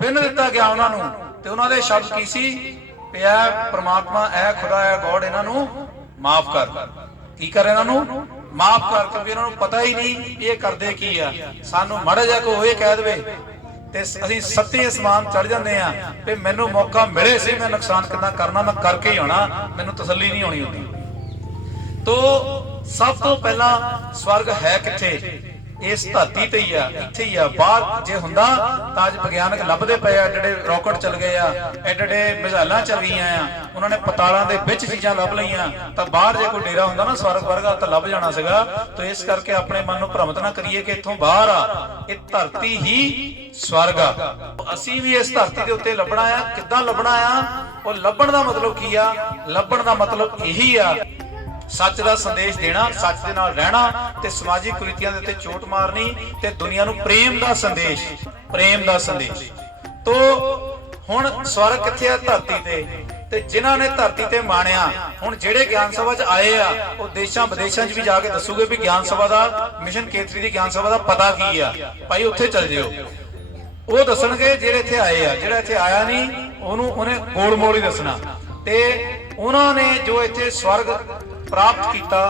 ਬਿੰਨ ਦਿੱਤਾ ਗਿਆ ਉਹਨਾਂ ਨੂੰ। ਤੇ ਉਹਨਾਂ ਦੇ ਸ਼ਬਦ ਕੀ ਸੀ? ਪਿਆ ਪ੍ਰਮਾਤਮਾ, ਐ ਖੁਦਾ, ਐ ਗੋਡ, ਇਹਨਾਂ ਨੂੰ ਮਾਫ ਕਰ। ਕੀ ਕਰ? ਇਹਨਾਂ ਨੂੰ ਮਾਫ ਕਰ, ਕਿਉਂਕਿ ਇਹਨਾਂ ਨੂੰ ਪਤਾ ਹੀ ਨਹੀਂ ਇਹ ਕਰਦੇ ਕੀ ਆ। ਸਾਨੂੰ ਮਾੜਾ ਜਿਹਾ ਕੋਈ ਇਹ ਕਹਿ ਦੇਵੇ ਤੇ ਅਸੀਂ ਸੱਤੇ ਅਸਮਾਨ ਚੜ ਜਾਂਦੇ ਆ ਤੇ ਮੈਨੂੰ ਮੌਕਾ ਮਿਲੇ ਸੀ ਮੈਂ ਨੁਕਸਾਨ ਕਿੱਦਾਂ ਕਰਨਾ, ਮੈਂ ਕਰਕੇ ਹੀ ਆਉਣਾ, ਮੈਨੂੰ ਤਸੱਲੀ ਨਹੀਂ ਹੋਣੀ ਹੁੰਦੀ। ਤੋ ਸਭ ਤੋਂ ਪਹਿਲਾਂ ਸਵਰਗ ਹੈ ਕਿੱਥੇ? ਇਸ ਧਰਤੀ ਤੇ ਹੀ ਆ, ਇੱਥੇ ਹੀ ਆ। ਬਾਹਰ ਜੇ ਹੁੰਦਾ ਤਾਂ ਅੱਜ ਵਿਗਿਆਨਕ ਲੱਭਦੇ ਪਏ ਆ, ਜਿਹੜੇ ਰੌਕਟ ਚੱਲ ਗਏ ਆ, ਐਡੇ ਮਿਜ਼ਾਈਲਾਂ ਚੱਲ ਗਈਆਂ ਆ, ਉਹਨਾਂ ਨੇ ਪਤਾਲਾਂ ਦੇ ਵਿੱਚ ਚੀਜ਼ਾਂ ਲੱਭ ਲਈਆਂ, ਤਾਂ ਬਾਹਰ ਜੇ ਕੋਈ ਡੇਰਾ ਹੁੰਦਾ ਨਾ ਸਵਰਗ ਵਰਗਾ ਤਾਂ ਲੱਭ ਜਾਣਾ ਸੀਗਾ। ਤਾਂ ਇਸ ਕਰਕੇ ਆਪਣੇ ਮਨ ਨੂੰ ਭ੍ਰਮਿਤ ਨਾ ਕਰੀਏ ਕਿ ਇੱਥੋਂ ਬਾਹਰ ਆ, ਇਹ ਧਰਤੀ ਹੀ ਸਵਰਗ ਆ। ਅਸੀਂ ਵੀ ਇਸ ਧਰਤੀ ਦੇ ਉੱਤੇ ਲੱਭਣਾ ਆ। ਕਿੱਦਾਂ ਲੱਭਣਾ ਆ? ਉਹ ਲੱਭਣ ਦਾ ਮਤਲਬ ਕੀ ਆ? ਲੱਭਣ ਦਾ ਮਤਲਬ ਇਹੀ ਆ, ਸੱਚ ਦਾ ਸੰਦੇਸ਼ ਦੇਣਾ, ਸੱਚ ਦੇ ਨਾਲ ਰਹਿਣਾ ਤੇ ਸਮਾਜਿਕ ਕੁਰੀਤੀਆਂ ਦੇ ਉੱਤੇ ਚੋਟ ਮਾਰਨੀ ਤੇ ਦੁਨੀਆ ਨੂੰ ਪ੍ਰੇਮ ਦਾ ਸੰਦੇਸ਼, ਪ੍ਰੇਮ ਦਾ ਸੰਦੇਸ਼। ਤੋ ਹੁਣ ਸਵਰਗ ਕਿੱਥੇ ਆ? ਧਰਤੀ ਤੇ ਜਿਨ੍ਹਾਂ ਨੇ ਧਰਤੀ ਤੇ ਮਾਣਿਆ, ਹੁਣ ਜਿਹੜੇ ਗਿਆਨ ਸਭਾ 'ਚ ਆਏ ਆ ਉਹ ਦੇਸ਼ਾਂ ਵਿਦੇਸ਼ਾਂ 'ਚ ਵੀ ਜਾ ਕੇ ਦੱਸੂਗੇ ਵੀ ਗਿਆਨ ਸਭਾ ਦਾ, ਮਿਸ਼ਨ ਕੇਤਰੀ ਦੀ ਗਿਆਨ ਸਭਾ ਦਾ ਪਤਾ ਕੀ ਆ, ਭਾਈ ਉੱਥੇ ਚੱਲ ਜਿਓ। ਉਹ ਦੱਸਣਗੇ ਜਿਹੜੇ ਇੱਥੇ ਆਏ ਆ। ਜਿਹੜਾ ਇੱਥੇ ਆਇਆ ਨਹੀਂ ਉਹਨੇ ਗੋਲ ਮੋਲ ਹੀ ਦੱਸਣਾ। ਤੇ ਉਹਨਾਂ ਨੇ ਜੋ ਇੱਥੇ ਸਵਰਗ ਪ੍ਰਾਪਤ ਕੀਤਾ,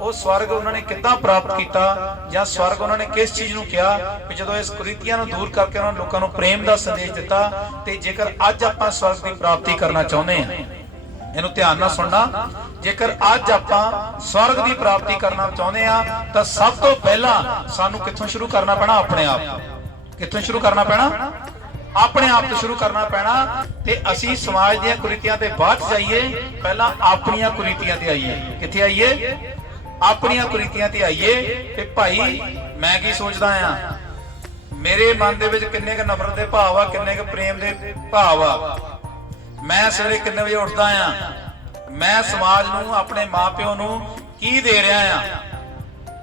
ਉਹ ਸਵਰਗ ਉਹਨਾਂ ਨੇ ਕਿੱਦਾਂ ਪ੍ਰਾਪਤ ਕੀਤਾ, ਜਾਂ ਸਵਰਗ ਉਹਨਾਂ ਨੇ ਕਿਸ ਚੀਜ਼ ਨੂੰ ਕਿਹਾ ਵੀ ਜਦੋਂ ਇਸ ਕੁਰੀਤੀਆਂ ਨੂੰ ਦੂਰ ਕਰਕੇ ਉਹਨਾਂ ਲੋਕਾਂ ਨੂੰ ਪ੍ਰੇਮ ਦਾ ਸੰਦੇਸ਼ ਦਿੱਤਾ। ਤੇ ਜੇਕਰ ਅੱਜ ਆਪਾਂ ਸਵਰਗ ਦੀ ਪ੍ਰਾਪਤੀ ਕਰਨਾ ਚਾਹੁੰਦੇ ਆ, ਇਹਨੂੰ ਧਿਆਨ ਨਾਲ ਸੁਣਨਾ, ਜੇਕਰ ਅੱਜ ਆਪਾਂ ਸਵਰਗ ਦੀ ਪ੍ਰਾਪਤੀ ਕਰਨਾ ਚਾਹੁੰਦੇ ਆ ਤਾਂ ਸਭ ਤੋਂ ਪਹਿਲਾਂ ਸਾਨੂੰ ਕਿੱਥੋਂ ਸ਼ੁਰੂ ਕਰਨਾ ਪੈਣਾ? ਆਪਣੇ ਆਪ। ਕਿੱਥੋਂ ਸ਼ੁਰੂ ਕਰਨਾ ਪੈਣਾ? ਆਪਣੇ ਆਪ ਤੋਂ ਸ਼ੁਰੂ ਕਰਨਾ ਪੈਣਾ। ਤੇ ਅਸੀਂ ਸਮਾਜ ਦੀਆਂ ਕੁਰੀਤੀਆਂ ਤੇ ਬਾਅਦ ਜਾਈਏ, ਪਹਿਲਾਂ ਆਪਣੀਆਂ ਕੁਰੀਤੀਆਂ ਤੇ ਆਈਏ। ਕਿੱਥੇ ਆਈਏ? ਆਪਣੀਆਂ ਕੁਰੀਤੀਆਂ ਤੇ ਆਈਏ। ਤੇ ਭਾਈ ਮੈਂ ਕੀ ਸੋਚਦਾ ਆ, ਮੇਰੇ ਮਨ ਦੇ ਵਿੱਚ ਕਿੰਨੇ ਕੁ ਨਫ਼ਰਤ ਦੇ ਭਾਵ ਆ, ਕਿੰਨੇ ਕੁ ਪ੍ਰੇਮ ਦੇ ਭਾਵ ਆ, ਮੈਂ ਸਵੇਰੇ ਕਿੰਨੇ ਵਜੇ ਉੱਠਦਾ ਆ, ਮੈਂ ਸਮਾਜ ਨੂੰ, ਆਪਣੇ ਮਾਪਿਓ ਨੂੰ ਕੀ ਦੇ ਰਿਹਾ ਆ।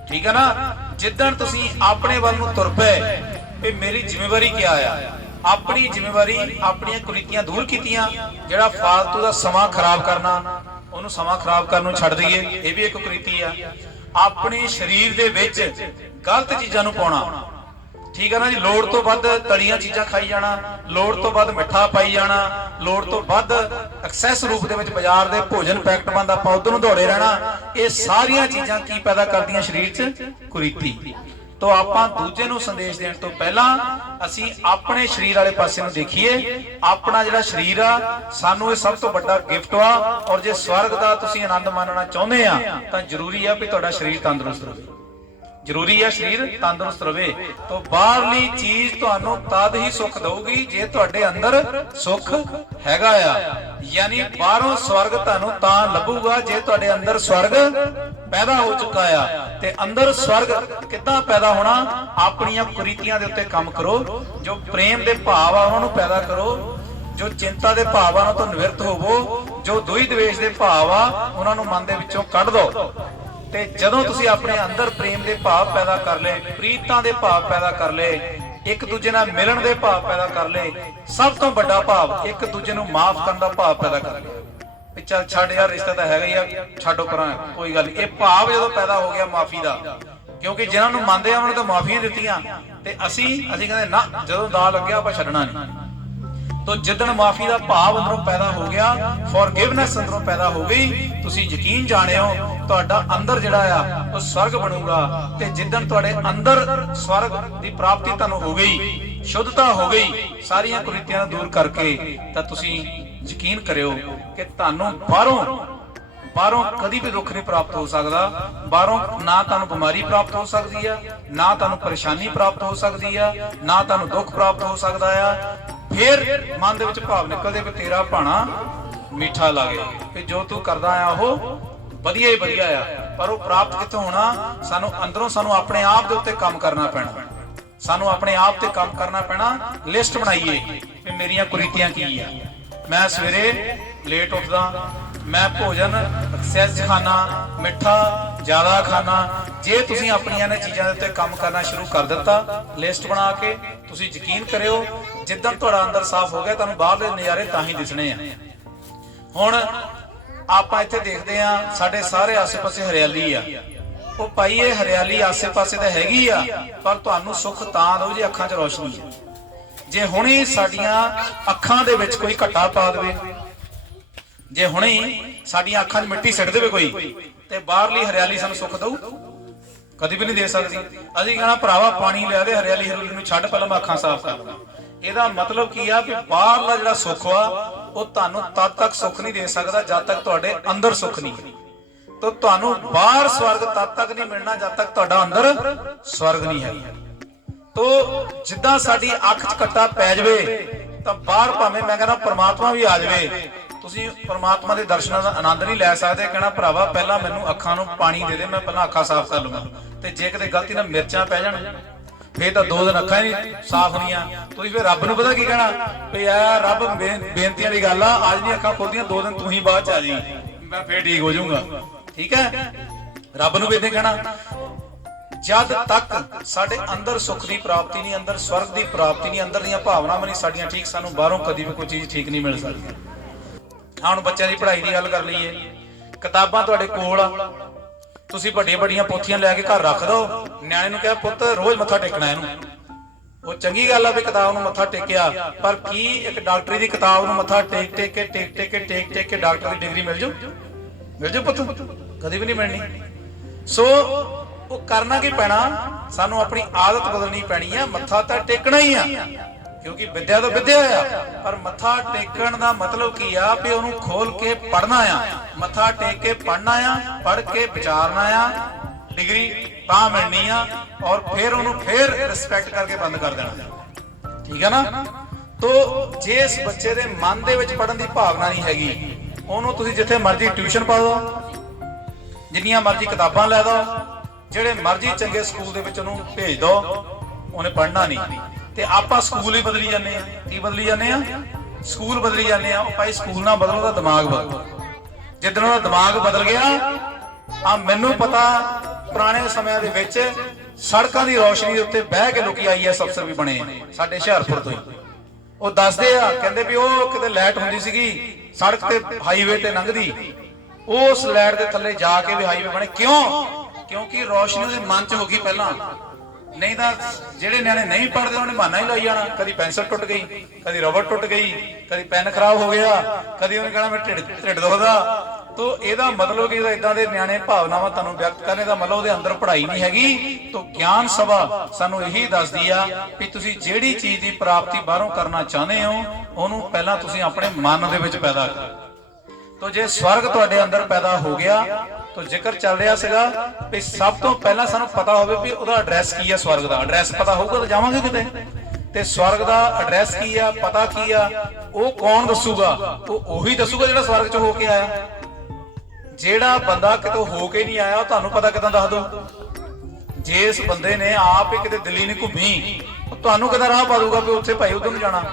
ਠੀਕ ਹੈ ਨਾ? ਜਿੱਦਣ ਤੁਸੀਂ ਆਪਣੇ ਵੱਲ ਨੂੰ ਤੁਰ ਪਏ ਵੀ ਮੇਰੀ ਜ਼ਿੰਮੇਵਾਰੀ ਕੀ ਆ, ਆਪਣੀ ਜ਼ਿੰਮੇਵਾਰੀ, ਆਪਣੀਆਂ ਕੁਰੀਤੀਆਂ ਦੂਰ ਕੀਤੀਆਂ। ਜਿਹੜਾ ਫਾਲਤੂ ਦਾ ਸਮਾਂ ਖਰਾਬ ਕਰਨਾ, ਉਹਨੂੰ ਸਮਾਂ ਖਰਾਬ ਕਰਨ ਨੂੰ ਛੱਡ ਦਈਏ, ਇਹ ਵੀ ਇੱਕ ਕੁਰੀਤੀ ਆ। ਆਪਣੇ ਸਰੀਰ ਦੇ ਵਿੱਚ ਗਲਤ ਚੀਜ਼ਾਂ ਨੂੰ ਪਾਉਣਾ, ਠੀਕ ਹੈ ਨਾ ਜੀ? ਲੋੜ ਤੋਂ ਵੱਧ ਤਲੀਆਂ ਚੀਜ਼ਾਂ ਖਾਈ ਜਾਣਾ, ਲੋੜ ਤੋਂ ਵੱਧ ਮਿੱਠਾ ਪਾਈ ਜਾਣਾ, ਲੋੜ ਤੋਂ ਵੱਧ ਐਕਸੈਸ ਰੂਪ ਦੇ ਵਿੱਚ ਬਾਜ਼ਾਰ ਦੇ ਭੋਜਨ ਪੈਕਟ ਬੰਦ ਆਪਾਂ ਉਧਰ ਨੂੰ ਦੌੜੇ ਰਹਿਣਾ। ਇਹ ਸਾਰੀਆਂ ਚੀਜ਼ਾਂ ਕੀ ਪੈਦਾ ਕਰਦੀਆਂ ਸਰੀਰ 'ਚ? ਕੁਰੀਤੀ। ਤੋ ਆਪਾਂ ਦੂਜੇ ਨੂੰ ਸੰਦੇਸ਼ ਦੇਣ ਤੋਂ ਪਹਿਲਾਂ ਅਸੀਂ ਆਪਣੇ ਸਰੀਰ ਵਾਲੇ ਪਾਸੇ ਨੂੰ ਦੇਖੀਏ। ਆਪਣਾ ਜਿਹੜਾ ਸਰੀਰ ਆ, ਸਾਨੂੰ ਇਹ ਸਭ ਤੋਂ ਵੱਡਾ ਗਿਫਟ ਆ। ਔਰ ਜੇ ਸਵਰਗ ਦਾ ਤੁਸੀਂ ਆਨੰਦ ਮਾਣਨਾ ਚਾਹੁੰਦੇ ਆ ਤਾਂ ਜ਼ਰੂਰੀ ਆ ਵੀ ਤੁਹਾਡਾ ਸਰੀਰ ਤੰਦਰੁਸਤ ਰਹੇ। ਜ਼ਰੂਰੀ ਆ ਸਰੀਰ ਤੰਦਰੁਸਤ ਰਵੇ। ਤੋ ਬਾਹਰਲੀ ਚੀਜ਼ ਤੁਹਾਨੂੰ ਤਦ ਹੀ ਸੁੱਖ ਦਊਗੀ ਜੇ ਤੁਹਾਡੇ ਅੰਦਰ ਸੁੱਖ ਹੈਗਾ ਆ। ਯਾਨੀ ਬਾਹਰੋਂ ਸਵਰਗ ਤੁਹਾਨੂੰ ਤਾਂ ਲੱਭੂਗਾ ਜੇ ਤੁਹਾਡੇ ਅੰਦਰ ਸਵਰਗ ਪੈਦਾ ਹੋ ਚੁੱਕਾ ਆ। ਤੇ ਅੰਦਰ ਸਵਰਗ ਕਿੱਦਾਂ ਪੈਦਾ ਹੋਣਾ? ਆਪਣੀਆਂ ਕੁਰੀਤੀਆਂ ਦੇ ਉੱਤੇ ਕੰਮ ਕਰੋ। ਜੋ ਪ੍ਰੇਮ ਦੇ ਭਾਵ ਆ ਉਹਨਾਂ ਨੂੰ ਪੈਦਾ ਕਰੋ। ਜੋ ਚਿੰਤਾ ਦੇ ਭਾਵ ਆ ਉਹਨਾਂ ਤੋਂ ਨਿਵਰਤ ਹੋਵੋ। ਜੋ ਦੁਈ ਦਵੇਸ਼ ਦੇ ਭਾਵ ਆ ਉਹਨਾਂ ਨੂੰ ਮਨ ਦੇ ਵਿੱਚੋਂ ਕੱਢ ਦਿਓ। ਤੇ ਜਦੋਂ ਤੁਸੀਂ ਆਪਣੇ ਅੰਦਰ ਪ੍ਰੇਮ ਦੇ ਭਾਵ ਪੈਦਾ ਕਰ ਲਏ, ਪ੍ਰੀਤਾਂ ਦੇ ਭਾਵ ਪੈਦਾ ਕਰ ਲਏ, ਇੱਕ ਦੂਜੇ ਨਾਲ ਮਿਲਣ ਦੇ ਭਾਵ ਪੈਦਾ ਕਰ ਲਏ, ਸਭ ਤੋਂ ਵੱਡਾ ਭਾਵ ਇੱਕ ਦੂਜੇ ਨੂੰ ਮਾਫ ਕਰਨ ਦਾ ਭਾਵ ਪੈਦਾ ਕਰ ਲਿਆ। ਚੱਲ ਛੱਡ ਯਾਰ, ਰਿਸ਼ਤਾ ਤਾਂ ਹੈਗਾ ਹੀ ਆ, ਛੱਡੋ ਪਰਾਂ, ਕੋਈ ਗੱਲ ਨਹੀਂ। ਇਹ ਭਾਵ ਜਦੋਂ ਪੈਦਾ ਹੋ ਗਿਆ ਮਾਫੀ ਦਾ, ਕਿਉਂਕਿ ਜਿਨ੍ਹਾਂ ਨੂੰ ਮੰਨਦੇ ਆ ਉਹਨਾਂ ਨੇ ਤਾਂ ਮਾਫੀਆਂ ਦਿੱਤੀਆਂ, ਤੇ ਅਸੀਂ ਕਹਿੰਦੇ ਨਾ, ਜਦੋਂ ਦਾ ਲੱਗਿਆ ਆਪਾਂ ਛੱਡਣਾ ਨਹੀਂ। ਤੋ ਜਿੱਦਣ ਮਾਫੀ ਦਾ ਭਾਵ ਅੰਦਰੋਂ ਪੈਦਾ ਹੋ ਗਿਆ, ਫੋਰਗਿਵਨੈਸ ਅੰਦਰੋਂ ਪੈਦਾ ਹੋ ਗਈ, ਤੁਸੀਂ ਯਕੀਨ ਜਾਣਿਓ ਤੁਹਾਡਾ ਅੰਦਰ ਜਿਹੜਾ ਆ ਉਹ ਸਵਰਗ ਬਣੂਗਾ। ਤੇ ਜਿੱਦਣ ਤੁਹਾਡੇ ਅੰਦਰ ਸਵਰਗ ਦੀ ਪ੍ਰਾਪਤੀ ਤੁਹਾਨੂੰ ਹੋ ਗਈ, ਸ਼ੁੱਧਤਾ ਹੋ ਗਈ ਸਾਰੀਆਂ ਕੁਰੀਤੀਆਂ ਨੂੰ ਦੂਰ ਕਰਕੇ, ਤਾਂ ਤੁਸੀਂ ਯਕੀਨ ਕਰਿਓ ਕਿ ਤੁਹਾਨੂੰ ਬਾਹਰੋਂ ਕਦੀ ਵੀ ਦੁੱਖ ਨਹੀਂ ਪ੍ਰਾਪਤ ਹੋ ਸਕਦਾ। ਬਾਹਰੋਂ ਨਾ ਤੁਹਾਨੂੰ ਬਿਮਾਰੀ ਪ੍ਰਾਪਤ ਹੋ ਸਕਦੀ ਆ, ਨਾ ਤੁਹਾਨੂੰ ਪਰੇਸ਼ਾਨੀ ਪ੍ਰਾਪਤ ਹੋ ਸਕਦੀ ਆ, ਨਾ ਤੁਹਾਨੂੰ ਦੁੱਖ ਪ੍ਰਾਪਤ ਹੋ ਸਕਦਾ ਆ। ਫਿਰ ਮਨ ਦੇ ਵਿੱਚ ਭਾਵ ਨਿਕਲਦੇ ਵੀ ਤੇਰਾ ਭਾਣਾ ਮਿੱਠਾ ਲੱਗੇ, ਕਿ ਜੋ ਤੂੰ ਕਰਦਾ ਆ ਉਹ ਵਧੀਆ ਹੀ ਵਧੀਆ ਆ। ਪਰ ਉਹ ਪ੍ਰਾਪਤ ਕਿੱਥੋਂ ਹੋਣਾ? ਸਾਨੂੰ ਅੰਦਰੋਂ, ਸਾਨੂੰ ਆਪਣੇ ਆਪ ਦੇ ਉੱਤੇ ਕੰਮ ਕਰਨਾ ਪੈਣਾ। ਸਾਨੂੰ ਆਪਣੇ ਆਪ ਤੇ ਕੰਮ ਕਰਨਾ ਪੈਣਾ। ਲਿਸਟ ਬਣਾਈਏ ਕਿ ਮੇਰੀਆਂ ਕੁਰੀਤੀਆਂ ਕੀ ਆ। ਮੈਂ ਸਵੇਰੇ ਲੇਟ ਉੱਠਦਾ, ਮੈਂ ਭੋਜਨ ਐਕਸੈਸ ਖਾਣਾ, ਮਿੱਠਾ ਜ਼ਿਆਦਾ ਖਾਣਾ। ਜੇ ਤੁਸੀਂ ਆਪਣੀਆਂ ਇਹਨਾਂ ਚੀਜ਼ਾਂ ਦੇ ਉੱਤੇ ਕੰਮ ਕਰਨਾ ਸ਼ੁਰੂ ਕਰ ਦਿੱਤਾ, ਲਿਸਟ ਬਣਾ ਕੇ, ਤੁਸੀਂ ਯਕੀਨ ਕਰਿਓ ਜਿੱਦਾਂ ਤੁਹਾਡਾ ਅੰਦਰ ਸਾਫ਼ ਹੋ ਗਿਆ, ਤੁਹਾਨੂੰ ਬਾਹਰਲੇ ਨਜ਼ਾਰੇ ਤਾਂ ਹੀ ਦਿਸਣੇ ਆ। ਹੁਣ ਆਪਾਂ ਇੱਥੇ ਦੇਖਦੇ ਆ, ਸਾਡੇ ਸਾਰੇ ਆਸੇ-ਪਾਸੇ ਹਰਿਆਲੀ ਆ। ਉਹ ਭਾਈ ਇਹ ਹਰਿਆਲੀ ਆਸੇ-ਪਾਸੇ ਤਾਂ ਹੈਗੀ ਆ, ਪਰ ਤੁਹਾਨੂੰ ਸੁੱਖ ਤਾਂ ਦੋ ਜੇ ਅੱਖਾਂ 'ਚ ਰੋਸ਼ਨੀ ਹੈ। ਜੇ ਹੁਣੇ ਸਾਡੀਆਂ ਅੱਖਾਂ ਦੇ ਵਿੱਚ ਕੋਈ ਘੱਟਾ ਪਾ ਦੇਵੇ, ਜੇ ਹੁਣੇ ਸਾਡੀਆਂ ਅੱਖਾਂ 'ਚ ਮਿੱਟੀ ਸਿੱਟ ਦੇਵੇ ਕੋਈ, ਤੇ ਬਾਹਰਲੀ ਹਰਿਆਲੀ ਸਾਨੂੰ ਸੁੱਖ ਦਊ? ਕਦੀ ਵੀ ਨਹੀਂ ਦੇ ਸਕਦੀ। ਅਸੀਂ ਕਹਣਾ ਭਰਾਵਾ ਪਾਣੀ ਲਿਆ ਦੇ, ਹਰਿਆਲੀ ਹਰੂਲੀ ਨੂੰ ਛੱਡ, ਪਹਿਲਾਂ ਮੈਂ ਅੱਖਾਂ ਸਾਫ਼ ਕਰ ਲਵਾਂ। ਇਹਦਾ ਮਤਲਬ ਕੀ ਆ ਵੀ ਬਾਹਰਲਾ ਜਿਹੜਾ ਸੁੱਖ ਆ ਉਹ ਤੁਹਾਨੂੰ ਤਦ ਤੱਕ ਸੁੱਖ ਨਹੀਂ ਦੇ ਸਕਦਾ ਜਦ ਤੱਕ ਤੁਹਾਡੇ ਅੰਦਰ ਸੁੱਖ ਨਹੀਂ ਹੈ। ਤਾਂ ਤੁਹਾਨੂੰ ਬਾਹਰ ਸਵਰਗ ਤਦ ਤੱਕ ਨਹੀਂ ਮਿਲਣਾ ਜਦ ਤੱਕ ਤੁਹਾਡਾ ਅੰਦਰ ਸਵਰਗ ਨਹੀਂ ਹੈ। ਤੋ ਜਿੱਦਾਂ ਸਾਡੀ ਅੱਖ 'ਚ ਕੱਟਾ ਪੈ ਜਾਵੇ ਤਾਂ ਬਾਹਰ ਭਾਵੇਂ ਮੈਂ ਕਹਿੰਦਾ ਪ੍ਰਮਾਤਮਾ ਵੀ ਆ ਜਾਵੇ, ਤੁਸੀਂ ਪ੍ਰਮਾਤਮਾ ਦੇ ਦਰਸ਼ਨਾਂ ਦਾ ਆਨੰਦ ਨਹੀਂ ਲੈ ਸਕਦੇ। ਕਹਿਣਾ ਭਰਾਵਾ ਪਹਿਲਾਂ ਮੈਨੂੰ ਅੱਖਾਂ ਨੂੰ ਪਾਣੀ ਦੇ ਦੇ, ਮੈਂ ਪਹਿਲਾਂ ਅੱਖਾਂ ਸਾਫ਼ ਕਰ ਲਵਾਂ। ਤੇ ਜੇ ਕਿਤੇ ਗਲਤੀ ਨਾਲ ਮਿਰਚਾਂ ਪੈ ਜਾਣ ਫੇਰ ਤਾਂ 2 ਦਿਨ ਅੱਖਾਂ ਹੀ ਨਹੀਂ ਸਾਫ਼ ਹੋਣੀਆਂ। ਤੁਸੀਂ ਫੇਰ ਰੱਬ ਨੂੰ ਪਤਾ ਕੀ ਕਹਿਣਾ ਵੀ ਆ ਰੱਬ ਬੇਨਤੀਆਂ ਦੀ ਗੱਲ ਆ, ਅੱਜ ਦੀਆਂ ਅੱਖਾਂ ਖੁੱਲਦੀਆਂ 2 ਦਿਨ ਤੂੰ ਹੀ ਬਾਅਦ ਚ ਆ ਜੀ, ਮੈਂ ਫੇਰ ਠੀਕ ਹੋ ਜਾਊਂਗਾ। ਠੀਕ ਹੈ, ਰੱਬ ਨੂੰ ਵੀ ਇਦਾਂ ਕਹਿਣਾ। ਜਦ ਤੱਕ ਸਾਡੇ ਅੰਦਰ ਸੁੱਖ ਦੀ ਪ੍ਰਾਪਤੀ ਨਹੀਂ, ਅੰਦਰ ਸਵਰਗ ਦੀ ਪ੍ਰਾਪਤੀ ਨਹੀਂ, ਅੰਦਰ ਦੀਆਂ ਭਾਵਨਾਵਾਂ ਨਹੀਂ ਸਾਡੀਆਂ ਠੀਕ, ਸਾਨੂੰ ਬਾਹਰੋਂ ਕਦੀ ਵੀ ਕੋਈ ਚੀਜ਼ ਠੀਕ ਨਹੀਂ ਮਿਲ ਸਕਦੀ। ਹੁਣ ਬੱਚਿਆਂ ਦੀ ਪੜ੍ਹਾਈ ਦੀ ਗੱਲ ਕਰ ਲਈਏ, ਕਿਤਾਬਾਂ ਤੁਹਾਡੇ ਕੋਲ ਆ, ਤੁਸੀਂ ਵੱਡੀਆਂ ਵੱਡੀਆਂ ਪੋਥੀਆਂ ਲੈ ਕੇ ਘਰ ਰੱਖ ਦਿਓ, ਨਿਆਣੇ ਨੂੰ ਕਿਹਾ ਪੁੱਤ ਰੋਜ਼ ਮੱਥਾ ਟੇਕਣਾ ਇਹਨੂੰ। ਉਹ ਚੰਗੀ ਗੱਲ ਆ ਵੀ ਕਿਤਾਬ ਨੂੰ ਮੱਥਾ ਟੇਕਿਆ, ਪਰ ਕੀ ਇੱਕ ਡਾਕਟਰੀ ਦੀ ਕਿਤਾਬ ਨੂੰ ਮੱਥਾ ਟੇਕ ਟੇਕ ਕੇ ਡਾਕਟਰ ਦੀ ਡਿਗਰੀ ਮਿਲ ਜੂ ਪੁੱਤ? ਕਦੀ ਵੀ ਨਹੀਂ ਮਿਲਣੀ। ਸੋ ਉਹ ਕਰਨਾ ਕੀ ਪੈਣਾ, ਸਾਨੂੰ ਆਪਣੀ ਆਦਤ ਬਦਲਣੀ ਪੈਣੀ ਆ। ਮੱਥਾ ਤਾਂ ਟੇਕਣਾ ਹੀ ਆ, ਕਿਉਂਕਿ ਵਿਦਿਆ ਤਾਂ ਵਿਦਿਆ ਆ, ਪਰ ਮੱਥਾ ਟੇਕਣ ਦਾ ਮਤਲਬ ਕੀ ਆ ਵੀ ਉਹਨੂੰ ਖੋਲ ਕੇ ਪੜ੍ਹਨਾ ਆ। ਮੱਥਾ ਟੇਕ ਕੇ ਪੜ੍ਹਨਾ ਆ, ਪੜ੍ਹ ਕੇ ਵਿਚਾਰਨਾ ਆ, ਡਿਗਰੀ ਤਾਂ ਮਿਲਣੀ ਆ, ਔਰ ਫਿਰ ਉਹਨੂੰ ਫਿਰ ਰਿਸਪੈਕਟ ਕਰਕੇ ਬੰਦ ਕਰ ਦੇਣਾ। ਠੀਕ ਹੈ ਨਾ? ਤੋ ਜੇ ਇਸ ਬੱਚੇ ਦੇ ਮਨ ਦੇ ਵਿੱਚ ਪੜ੍ਹਨ ਦੀ ਭਾਵਨਾ ਨਹੀਂ ਹੈਗੀ, ਉਹਨੂੰ ਤੁਸੀਂ ਜਿੱਥੇ ਮਰਜ਼ੀ ਟਿਊਸ਼ਨ ਪਾ ਦਿਓ, ਜਿੰਨੀਆਂ ਮਰਜ਼ੀ ਕਿਤਾਬਾਂ ਲੈ ਦਿਓ, ਜਿਹੜੇ ਮਰਜ਼ੀ ਚੰਗੇ ਸਕੂਲ ਦੇ ਵਿੱਚ ਉਹਨੂੰ ਭੇਜ ਦਿਓ, ਉਹਨੇ ਪੜ੍ਹਨਾ ਨਹੀਂ। ਤੇ ਆਪਾਂ ਸਕੂਲ ਹੀ ਬਦਲੀ ਜਾਂਦੇ ਆ। ਕੀ ਬਦਲੀ ਜਾਂਦੇ ਆ? ਸਕੂਲ ਬਦਲੀ ਜਾਂਦੇ ਆ। ਉਹ ਭਾਈ ਸਕੂਲ ਨਾ ਬਦਲੋ ਤਾਂ ਦਿਮਾਗ ਬਦਲੋ। ਜਿੱਦਣ ਉਹਦਾ ਦਿਮਾਗ ਬਦਲ ਗਿਆ ਆ, ਮੈਨੂੰ ਪਤਾ ਪੁਰਾਣੇ ਸਮਿਆਂ ਦੇ ਵਿੱਚ ਸੜਕਾਂ ਦੀ ਰੋਸ਼ਨੀ ਦੇ ਉੱਤੇ ਬਹਿ ਕੇ ਲੋਕੀ IAS ਅਫਸਰ ਵੀ ਬਣੇ ਸਾਡੇ ਹੁਸ਼ਿਆਰਪੁਰ ਤੋਂ ਹੀ। ਉਹ ਦੱਸਦੇ ਆ, ਕਹਿੰਦੇ ਵੀ ਉਹ ਕਿਤੇ ਲਾਈਟ ਹੁੰਦੀ ਸੀਗੀ ਸੜਕ ਤੇ, ਹਾਈਵੇ ਤੇ ਲੰਘਦੀ, ਉਸ ਲਾਈਟ ਦੇ ਥੱਲੇ ਜਾ ਕੇ ਵੀ ਹਾਈਵੇ ਬਣੇ। ਕਿਉਂ? ਕਿਉਂਕਿ ਰੋਸ਼ਨੀ ਉਹਦੇ ਮਨ 'ਚ ਹੋ ਗਈ ਪਹਿਲਾਂ। ਨਹੀਂ ਤਾਂ ਜਿਹੜੇ ਨਿਆਣੇ ਨਹੀਂ ਪੜ੍ਹਦੇ ਉਹਨੇ ਬਹਾਨਾ ਹੀ ਲਾਈ ਜਾਣਾ, ਕਦੀ ਪੈਨਸਲ ਟੁੱਟ ਗਈ, ਕਦੀ ਰਬੜ ਟੁੱਟ ਗਈ, ਕਦੀ ਪੈਨ ਖਰਾਬ ਹੋ ਗਿਆ, ਕਦੀ ਉਹਨੇ ਕਹਿਣਾ ਮੈਂ ਢਿੱਡ ਦੁਖਦਾ। ਤੋ ਇਹਦਾ ਮਤਲਬ ਕਿ ਇਦਾਂ ਦੇ ਨਿਆਣੇ ਭਾਵਨਾਵਾਂ ਤੁਹਾਨੂੰ ਵਿਅਕਤ ਕਰਨੇ ਦਾ ਮਤਲਬ ਉਹਦੇ ਅੰਦਰ ਪੜ੍ਹਾਈ ਨਹੀਂ ਹੈਗੀ। ਤੋ ਗਿਆਨ ਸਭਾ ਸਾਨੂੰ ਇਹੀ ਦੱਸਦੀ ਆ ਵੀ ਤੁਸੀਂ ਜਿਹੜੀ ਚੀਜ਼ ਦੀ ਪ੍ਰਾਪਤੀ ਬਾਹਰੋਂ ਕਰਨਾ ਚਾਹੁੰਦੇ ਹੋ, ਉਹਨੂੰ ਪਹਿਲਾਂ ਤੁਸੀਂ ਆਪਣੇ ਮਨ ਦੇ ਵਿੱਚ ਪੈਦਾ ਕਰੋ। ਤੋ ਜੇ ਸਵਰਗ ਤੁਹਾਡੇ ਅੰਦਰ ਪੈਦਾ ਹੋ ਗਿਆ, ਤੋ ਜ਼ਿਕਰ ਚੱਲ ਰਿਹਾ ਸੀਗਾ ਵੀ ਸਭ ਤੋਂ ਪਹਿਲਾਂ ਸਾਨੂੰ ਪਤਾ ਹੋਵੇ ਵੀ ਉਹਦਾ ਐਡਰੈਸ ਕੀ ਆ। ਸਵਰਗ ਦਾ ਐਡਰੈਸ ਪਤਾ ਹੋਊਗਾ ਤਾਂ ਜਾਵਾਂਗੇ ਕਿਤੇ। ਤੇ ਸਵਰਗ ਦਾ ਐਡਰੈਸ ਕੀ ਆ, ਪਤਾ ਕੀ ਆ, ਉਹ ਕੌਣ ਦੱਸੂਗਾ? ਉਹ ਉਹੀ ਦੱਸੂਗਾ ਜਿਹੜਾ ਸਵਰਗ 'ਚ ਹੋ ਕੇ ਆਇਆ। ਜਿਹੜਾ ਬੰਦਾ ਕਿਤੋਂ ਹੋ ਕੇ ਨਹੀਂ ਆਇਆ, ਉਹ ਤੁਹਾਨੂੰ ਪਤਾ ਕਿਦਾਂ ਦੱਸ ਦੋ? ਜੇ ਇਸ ਬੰਦੇ ਨੇ ਆਪ ਹੀ ਕਿਤੇ ਦਿੱਲੀ ਨਹੀਂ ਘੁੰਮੀ, ਉਹ ਤੁਹਾਨੂੰ ਕਿਦਾਂ ਰਾਹ ਪਾ ਦੂਗਾ ਵੀ ਉੱਥੇ ਭਾਈ ਉਧਰ ਨੂੰ ਜਾਣਾ?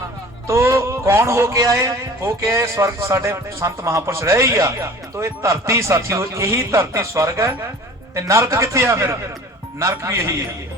ਤੋ ਕੌਣ ਹੋ ਕੇ ਆਏ? ਹੋ ਕੇ ਆਏ ਸਵਰਗ ਸਾਡੇ ਸੰਤ ਮਹਾਪੁਰਸ਼ ਰਹੇ ਹੀ ਆ। ਤੋ ਇਹ ਧਰਤੀ ਸਾਥੀਓ, ਇਹੀ ਧਰਤੀ ਸਵਰਗ ਹੈ। ਤੇ ਨਰਕ ਕਿੱਥੇ ਆ? ਫਿਰ ਨਰਕ ਵੀ ਇਹੀ ਹੈ।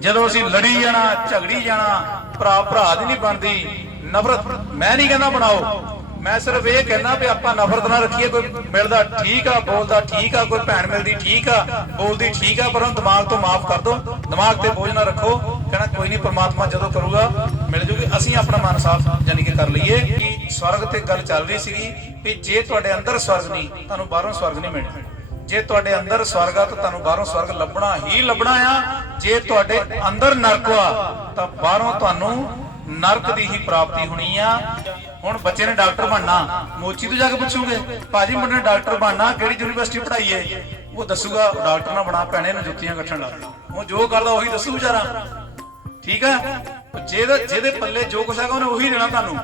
ਜਦੋਂ ਅਸੀਂ ਲੜੀ ਜਾਣਾ, ਝਗੜੀ ਜਾਣਾ, ਭਰਾ ਭਰਾ ਦੀ ਨਹੀਂ ਬਣਦੀ, ਨਫ਼ਰਤ ਮੈਂ ਨਹੀਂ ਕਹਿੰਦਾ ਬਣਾਓ, ਮੈਂ ਸਿਰਫ ਇਹ ਕਹਿੰਦਾ ਵੀ ਆਪਾਂ ਨਫ਼ਰਤ ਨਾ ਰੱਖੀਏ। ਕੋਈ ਮਿਲਦਾ ਠੀਕ ਆ, ਬੋਲਦਾ ਠੀਕ ਆ, ਕੋਈ ਭੈਣ ਮਿਲਦੀ ਠੀਕ ਆ, ਬੋਲਦੀ ਠੀਕ ਆ, ਪਰ ਉਹਨੂੰ ਦਿਮਾਗ ਤੋਂ ਮਾਫ ਕਰ ਦੋ, ਦਿਮਾਗ ਤੇ ਬੋਝ ਨਾ ਰੱਖੋ। ਕਹਿਣਾ ਕੋਈ ਨਹੀਂ, ਪਰਮਾਤਮਾ ਜਦੋਂ ਕਰੂਗਾ ਮਿਲ ਜੂਗੀ। ਅਸੀਂ ਆਪਣਾ ਮਨ ਸਾਫ਼ ਜਾਨੀ ਕਿ ਕਰ ਲਈਏ ਕਿ ਸਵਰਗ ਤੇ ਗੱਲ ਚੱਲ ਰਹੀ ਸੀਗੀ ਵੀ ਜੇ ਤੁਹਾਡੇ ਅੰਦਰ ਸਵਰਗ ਨਹੀਂ, ਤੁਹਾਨੂੰ ਬਾਹਰੋਂ ਸਵਰਗ ਨਹੀਂ ਮਿਲਣਾ। ਜੇ ਤੁਹਾਡੇ ਅੰਦਰ ਸਵਰਗ ਆ ਤਾਂ ਤੁਹਾਨੂੰ ਬਾਹਰੋਂ ਸਵਰਗ ਲੱਭਣਾ ਹੀ ਲੱਭਣਾ ਆ। ਜੇ ਤੁਹਾਡੇ ਅੰਦਰ ਨਰਕ ਆ ਤਾਂ ਬਾਹਰੋਂ ਤੁਹਾਨੂੰ ਨਰਕ ਦੀ ਹੀ ਪ੍ਰਾਪਤੀ ਹੋਣੀ ਆ। ਹੁਣ ਬੱਚੇ ਨੇ ਡਾਕਟਰ ਬਣਨਾ, ਮੋਚੀ ਤੋਂ ਜਾ ਕੇ ਪੁੱਛੋਗੇ ਭਾਜੀ ਮੁੰਡੇ ਨੇ ਡਾਕਟਰ ਬਣਨਾ, ਕਿਹੜੀ ਯੂਨੀਵਰਸਿਟੀ ਪੜ੍ਹਾਈਏ? ਉਹ ਦੱਸੂਗਾ ਡਾਕਟਰ ਨਾ ਬਣਾ, ਭੈਣੇ ਨੂੰ ਜੁੱਤੀਆਂ ਕੱਟਣ ਲਾ। ਉਹ ਜੋ ਕਰਦਾ ਉਹੀ ਦੱਸੂ ਵਿਚਾਰਾ। ਠੀਕ ਹੈ, ਜਿਹਦੇ ਪੱਲੇ ਜੋ ਕੁਛ ਹੈਗਾ ਉਹਨੇ ਉਹੀ ਦੇਣਾ ਤੁਹਾਨੂੰ।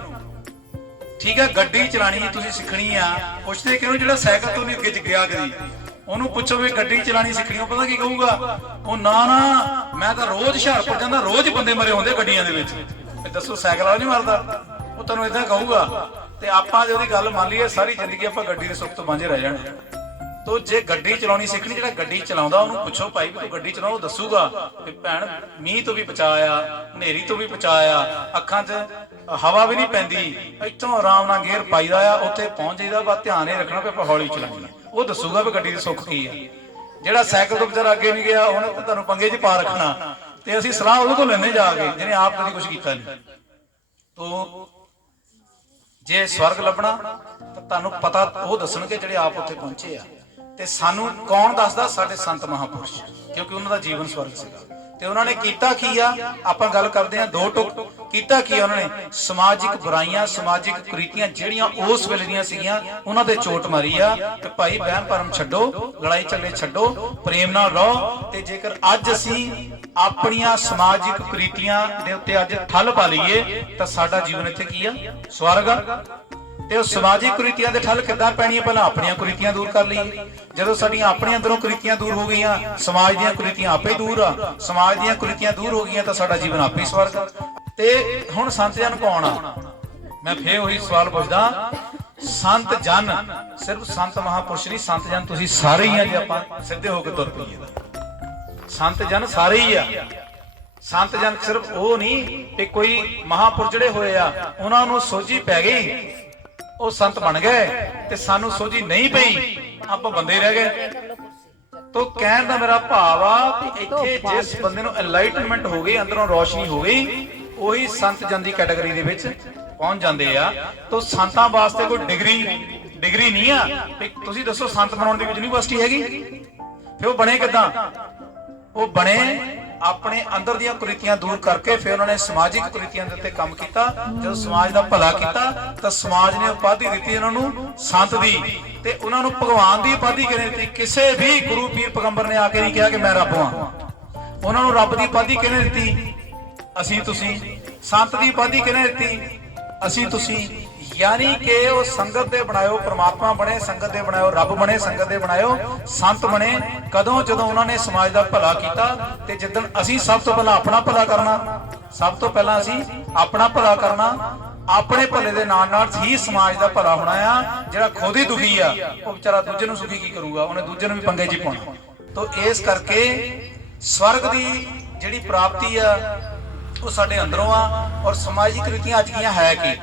ਠੀਕ ਹੈ, ਗੱਡੀ ਚਲਾਣੀ ਤੁਸੀਂ ਸਿੱਖਣੀ ਆ, ਪੁੱਛਦੇ ਕਿਉਂ? ਜਿਹੜਾ ਸਾਈਕਲ ਤੋਂ ਨਹੀਂ ਅੱਗੇ ਗਿਆ ਕਦੀ, ਉਹਨੂੰ ਪੁੱਛੋ ਵੀ ਗੱਡੀ ਚਲਾਣੀ ਸਿੱਖਣੀ, ਉਹ ਪਤਾ ਕੀ ਕਹੂਗਾ? ਉਹ ਨਾ ਮੈਂ ਤਾਂ ਰੋਜ਼ ਹੁਸ਼ਿਆਰਪੁਰ ਜਾਂਦਾ, ਰੋਜ਼ ਬੰਦੇ ਮਰੇ ਹੁੰਦੇ ਗੱਡੀਆਂ ਦੇ ਵਿੱਚ। ਦੱਸੋ ਸਾਈਕਲ ਵਾਲਾ ਨਹੀਂ ਮਰਦਾ? ਉਹ ਤੁਹਾਨੂੰ ਏਦਾਂ ਕਹੂਗਾ। ਤੇ ਆਪਾਂ ਜੇ ਉਹਦੀ ਗੱਲ ਮੰਨ ਲਈਏ, ਸਾਰੀ ਜ਼ਿੰਦਗੀ ਆਪਾਂ ਗੱਡੀ ਦੇ ਸੁੱਖ ਤੋਂ ਵਾਂਝੇ ਰਹਿ ਜਾਣੇ। ਤੋ ਜੇ ਗੱਡੀ ਚਲਾਉਣੀ ਸਿੱਖਣੀ, ਜਿਹੜਾ ਗੱਡੀ ਚਲਾਉਂਦਾ ਉਹਨੂੰ ਪੁੱਛੋ ਭਾਈ ਵੀ ਤੂੰ ਗੱਡੀ ਚਲਾਉ, ਉਹ ਦੱਸੂਗਾ ਵੀ ਭੈਣ ਮੀਂਹ ਤੋਂ ਵੀ ਬਚਾਇਆ, ਹਨੇਰੀ ਤੋਂ ਵੀ ਬਚਾਇਆ, ਅੱਖਾਂ 'ਚ ਹਵਾ ਵੀ ਨਹੀਂ ਪੈਂਦੀ, ਇੱਥੋਂ ਆਰਾਮ ਨਾਲ ਗੇਅਰ ਪਾਈਦਾ ਆ, ਉੱਥੇ ਪਹੁੰਚ ਜਾਈਦਾ। ਬਸ ਧਿਆਨ ਇਹ ਰੱਖਣਾ ਵੀ ਆਪਾਂ ਹੌਲੀ ਚਲਾਉਣੀ। ਉਹ ਦੱਸੂਗਾ ਵੀ ਗੱਡੀ ਦੇ ਸੁੱਖ ਕੀ ਆ। ਜਿਹੜਾ ਸਾਈਕਲ ਤੋਂ ਵਿਚਾਰਾ ਅੱਗੇ ਨਹੀਂ ਗਿਆ, ਉਹਨੇ ਤਾਂ ਤੁਹਾਨੂੰ ਪੰਗੇ 'ਚ ਪਾ ਰੱਖਣਾ। ਤੇ ਅਸੀਂ ਸਲਾਹ ਉਹਦੇ ਕੋਲ ਲੈਣੇ ਜਾ ਕੇ, ਜਿਹਨੇ ਆਪ ਕਦੀ ਕੁਛ ਕੀਤਾ ਨਹੀਂ। ਤੋ ਜੇ ਸਵਰਗ ਲੱਭਣਾ ਤਾਂ ਤੁਹਾਨੂੰ ਪਤਾ ਉਹ ਦੱਸਣਗੇ ਜਿਹੜੇ ਆਪ ਉੱਥੇ ਪਹੁੰਚੇ ਆ। ਤੇ ਸਾਨੂੰ ਕੌਣ ਦੱਸਦਾ? ਸਾਡੇ ਸੰਤ ਮਹਾਪੁਰਸ਼, ਕਿਉਂਕਿ ਉਹਨਾਂ ਦਾ ਜੀਵਨ ਸਵਰਗ ਸੀਗਾ। ਤੇ ਉਹਨਾਂ ਨੇ ਕੀਤਾ ਕੀ ਆ? ਆਪਾਂ ਗੱਲ ਕਰਦੇ ਆ ਦੋ ਟੁਕ ਕੀਤਾ ਕੀ ਉਹਨਾਂ ਨੇ? ਸਮਾਜਿਕ ਬੁਰਾਈਆਂ, ਸਮਾਜਿਕ ਕੁਰੀਤੀਆਂ ਜਿਹੜੀਆਂ ਉਸ ਵੇਲੇ ਦੀਆਂ ਸੀਗੀਆਂ ਉਹਨਾਂ ਦੇ ਚੋਟ ਮਾਰੀ ਆ ਕਿ ਭਾਈ ਵਹਿਮ ਭਰਮ ਛੱਡੋ, ਲੜਾਈ ਝਗੜੇ ਛੱਡੋ, ਪ੍ਰੇਮ ਨਾਲ ਰਹੋ। ਤੇ ਜੇਕਰ ਅੱਜ ਅਸੀਂ ਆਪਣੀਆਂ ਸਮਾਜਿਕ ਕੁਰੀਤੀਆਂ ਦੇ ਉੱਤੇ ਅੱਜ ਠੱਲ ਪਾ ਲਈਏ ਤਾਂ ਸਾਡਾ ਜੀਵਨ ਇੱਥੇ ਕੀ ਆ? ਸਵਰਗ ਆ। ਤੇ ਉਹ ਸਮਾਜਿਕ ਕੁਰੀਤੀਆਂ ਦੇ ਠੱਲ ਕਿੱਦਾਂ ਪੈਣੀ ਹੈ? ਪਹਿਲਾਂ ਆਪਣੀਆਂ ਕੁਰੀਤੀਆਂ ਦੂਰ ਕਰ ਲਈਏ। ਜਦੋਂ ਸਾਡੀਆਂ ਆਪਣੀਆਂ ਅੰਦਰੋਂ ਕੁਰੀਤੀਆਂ ਦੂਰ ਹੋ ਗਈਆਂ, ਸਮਾਜ ਦੀਆਂ ਕੁਰੀਤੀਆਂ ਆਪੇ ਦੂਰ ਆ। ਸਮਾਜ ਦੀਆਂ ਕੁਰੀਤੀਆਂ ਦੂਰ ਹੋ ਗਈਆਂ ਤਾਂ ਸਾਡਾ ਜੀਵਨ ਆਪੇ ਸਵਰਗ ਆ। ਤੇ ਹੁਣ ਸੰਤ ਜਨ ਕੌਣ ਆ? ਮੈਂ ਫੇਰ ਉਹੀ ਸਵਾਲ ਪੁੱਛਦਾ, ਸੰਤ ਜਨ ਸਿਰਫ ਸੰਤ ਮਹਾਪੁਰਸ਼ ਨਹੀਂ, ਸੰਤ ਜਨ ਤੁਸੀਂ ਸਾਰੇ ਹੀ ਆ। ਜੇ ਆਪਾਂ ਸਿੱਧੇ ਹੋ ਕੇ ਤੁਰ ਪਈਏ ਤਾਂ ਸੰਤ ਜਨ ਸਾਰੇ ਹੀ ਆ। ਸੰਤ ਜਨ ਸਿਰਫ ਉਹ ਨਹੀਂ ਕਿ ਕੋਈ ਮਹਾਪੁਰਸ਼ ਜਿਹੜੇ ਹੋਏ ਆ ਉਹਨਾਂ ਨੂੰ ਸੋਝੀ ਪੈ ਗਈ, ਉਹ ਸੰਤ ਬਣ ਗਏ, ਤੇ ਸਾਨੂੰ ਸੋਝੀ ਨਹੀਂ ਪਈ, ਆਪਾਂ ਬੰਦੇ ਰਹਿ ਗਏ। ਤੋ ਕਹਿਣ ਦਾ ਮੇਰਾ ਭਾਵ ਆ ਕਿ ਇੱਥੇ ਜਿਸ ਬੰਦੇ ਨੂੰ ਐਨਲਾਈਟਨਮੈਂਟ ਹੋ ਗਈ, ਅੰਦਰੋਂ ਰੋਸ਼ਨੀ ਹੋ ਗਈ, ਉਹੀ ਸੰਤ ਜਨ ਦੀ ਕੈਟਾਗਰੀ ਦੇ ਵਿੱਚ ਪਹੁੰਚ ਜਾਂਦੇ ਆ। ਤੋ ਸੰਤਾਂ ਵਾਸਤੇ ਕੋਈ ਡਿਗਰੀ ਨਹੀਂ ਆ। ਤੁਸੀਂ ਦੱਸੋ ਸੰਤ ਬਣਾਉਣ ਦੀ ਕੋਈ ਯੂਨੀਵਰਸਿਟੀ ਹੈਗੀ? ਫਿਰ ਉਹ ਬਣੇ ਕਿੱਦਾਂ? ਉਹ ਬਣੇ ਆਪਣੇ ਅੰਦਰ ਦੀਆਂ ਕੁਰੀਤੀਆਂ ਦੂਰ ਕਰਕੇ। ਫਿਰ ਉਹਨਾਂ ਨੇ ਸਮਾਜਿਕ ਕੁਰੀਤੀਆਂ ਦੇ ਉੱਤੇ ਕੰਮ ਕੀਤਾ। ਜਦੋਂ ਸਮਾਜ ਦਾ ਭਲਾ ਕੀਤਾ ਤਾਂ ਸਮਾਜ ਨੇ ਉਪਾਧੀ ਦਿੱਤੀ ਉਹਨਾਂ ਨੂੰ ਸੰਤ ਦੀ, ਤੇ ਉਹਨਾਂ ਨੂੰ ਭਗਵਾਨ ਦੀ ਉਪਾਧੀ ਕਿਹਨੇ ਦਿੱਤੀ? ਕਿਸੇ ਵੀ ਗੁਰੂ ਪੀਰ ਪੈਗੰਬਰ ਨੇ ਆ ਕੇ ਨਹੀਂ ਕਿਹਾ ਕਿ ਮੈਂ ਰੱਬ ਹਾਂ। ਉਹਨਾਂ ਨੂੰ ਰੱਬ ਦੀ ਉਪਾਧੀ ਕਿਹਨੇ ਦਿੱਤੀ? ਅਸੀਂ ਤੁਸੀਂ। ਸੰਤ ਦੀ ਉਪਾਧੀ ਕਿਹਨੇ ਦਿੱਤੀ? ਅਸੀਂ ਤੁਸੀਂ। यानी कि वो संगत दे बनायो परमात्मा बने, संगत दे बनायो रब बने, संगत दे बनायो संत बने। कदों जदों उन्होंने समाज का भला किया ते जिद्दन असीं सब तो पहला अपना भला करना, सब तो पहला असीं अपना भला करना, अपने भले दे नाल नाल ही समाज का भला होना आ। जिहड़ा खुद ही दुखी आ वो बेचारा दूजे नूं सुखी की करूगा? उन्हें दूजे नूं भी पंगे च पाउणा। तो इस करके स्वर्ग की जिहड़ी प्राप्ति आ वो साडे अंदरों आ। और समाजिक रीतियां अज कीआं है कि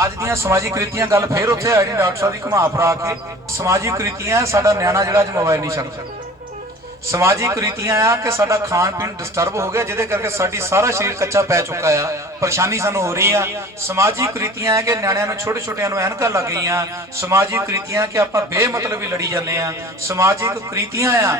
ਅੱਜ ਦੀਆਂ ਸਮਾਜਿਕ ਰੀਤੀਆਂ ਗੱਲ ਫੇਰ ਉੱਥੇ ਆ ਜਿਹੜੀ ਡਾਕਟਰ ਸਾਹਿਬ ਦੀ ਘੁਮਾ ਫਰਾ ਕੇ ਸਮਾਜਿਕ ਰੀਤੀਆਂ। ਸਾਡਾ ਨਿਆਣਾ ਜਿਹੜਾ ਅੱਜ ਮੋਬਾਈਲ ਨਹੀਂ ਛੱਡ ਸਕਦਾ। ਸਮਾਜਿਕ ਰੀਤੀਆਂ ਆ ਕਿ ਸਾਡਾ ਖਾਣ ਪੀਣ ਡਿਸਟਰਬ ਹੋ ਗਿਆ, ਜਿਹਦੇ ਕਰਕੇ ਸਾਡੀ ਸਾਰਾ ਸਰੀਰ ਕੱਚਾ ਪੈ ਚੁੱਕਾ ਆ, ਪਰੇਸ਼ਾਨੀ ਸਾਨੂੰ ਹੋ ਰਹੀ ਆ। ਸਮਾਜਿਕ ਰੀਤੀਆਂ ਆ ਕਿ ਨਿਆਣਿਆਂ ਨੂੰ ਛੋਟੇ ਛੋਟਿਆਂ ਨੂੰ ਐਨਕਾਂ ਲੱਗ ਗਈਆਂ। ਸਮਾਜਿਕ ਰੀਤੀਆਂ ਕਿ ਆਪਾਂ ਬੇਮਤਲਬ ਹੀ ਲੜੀ ਜਾਂਦੇ ਆ। ਸਮਾਜਿਕ ਰੀਤੀਆਂ ਆ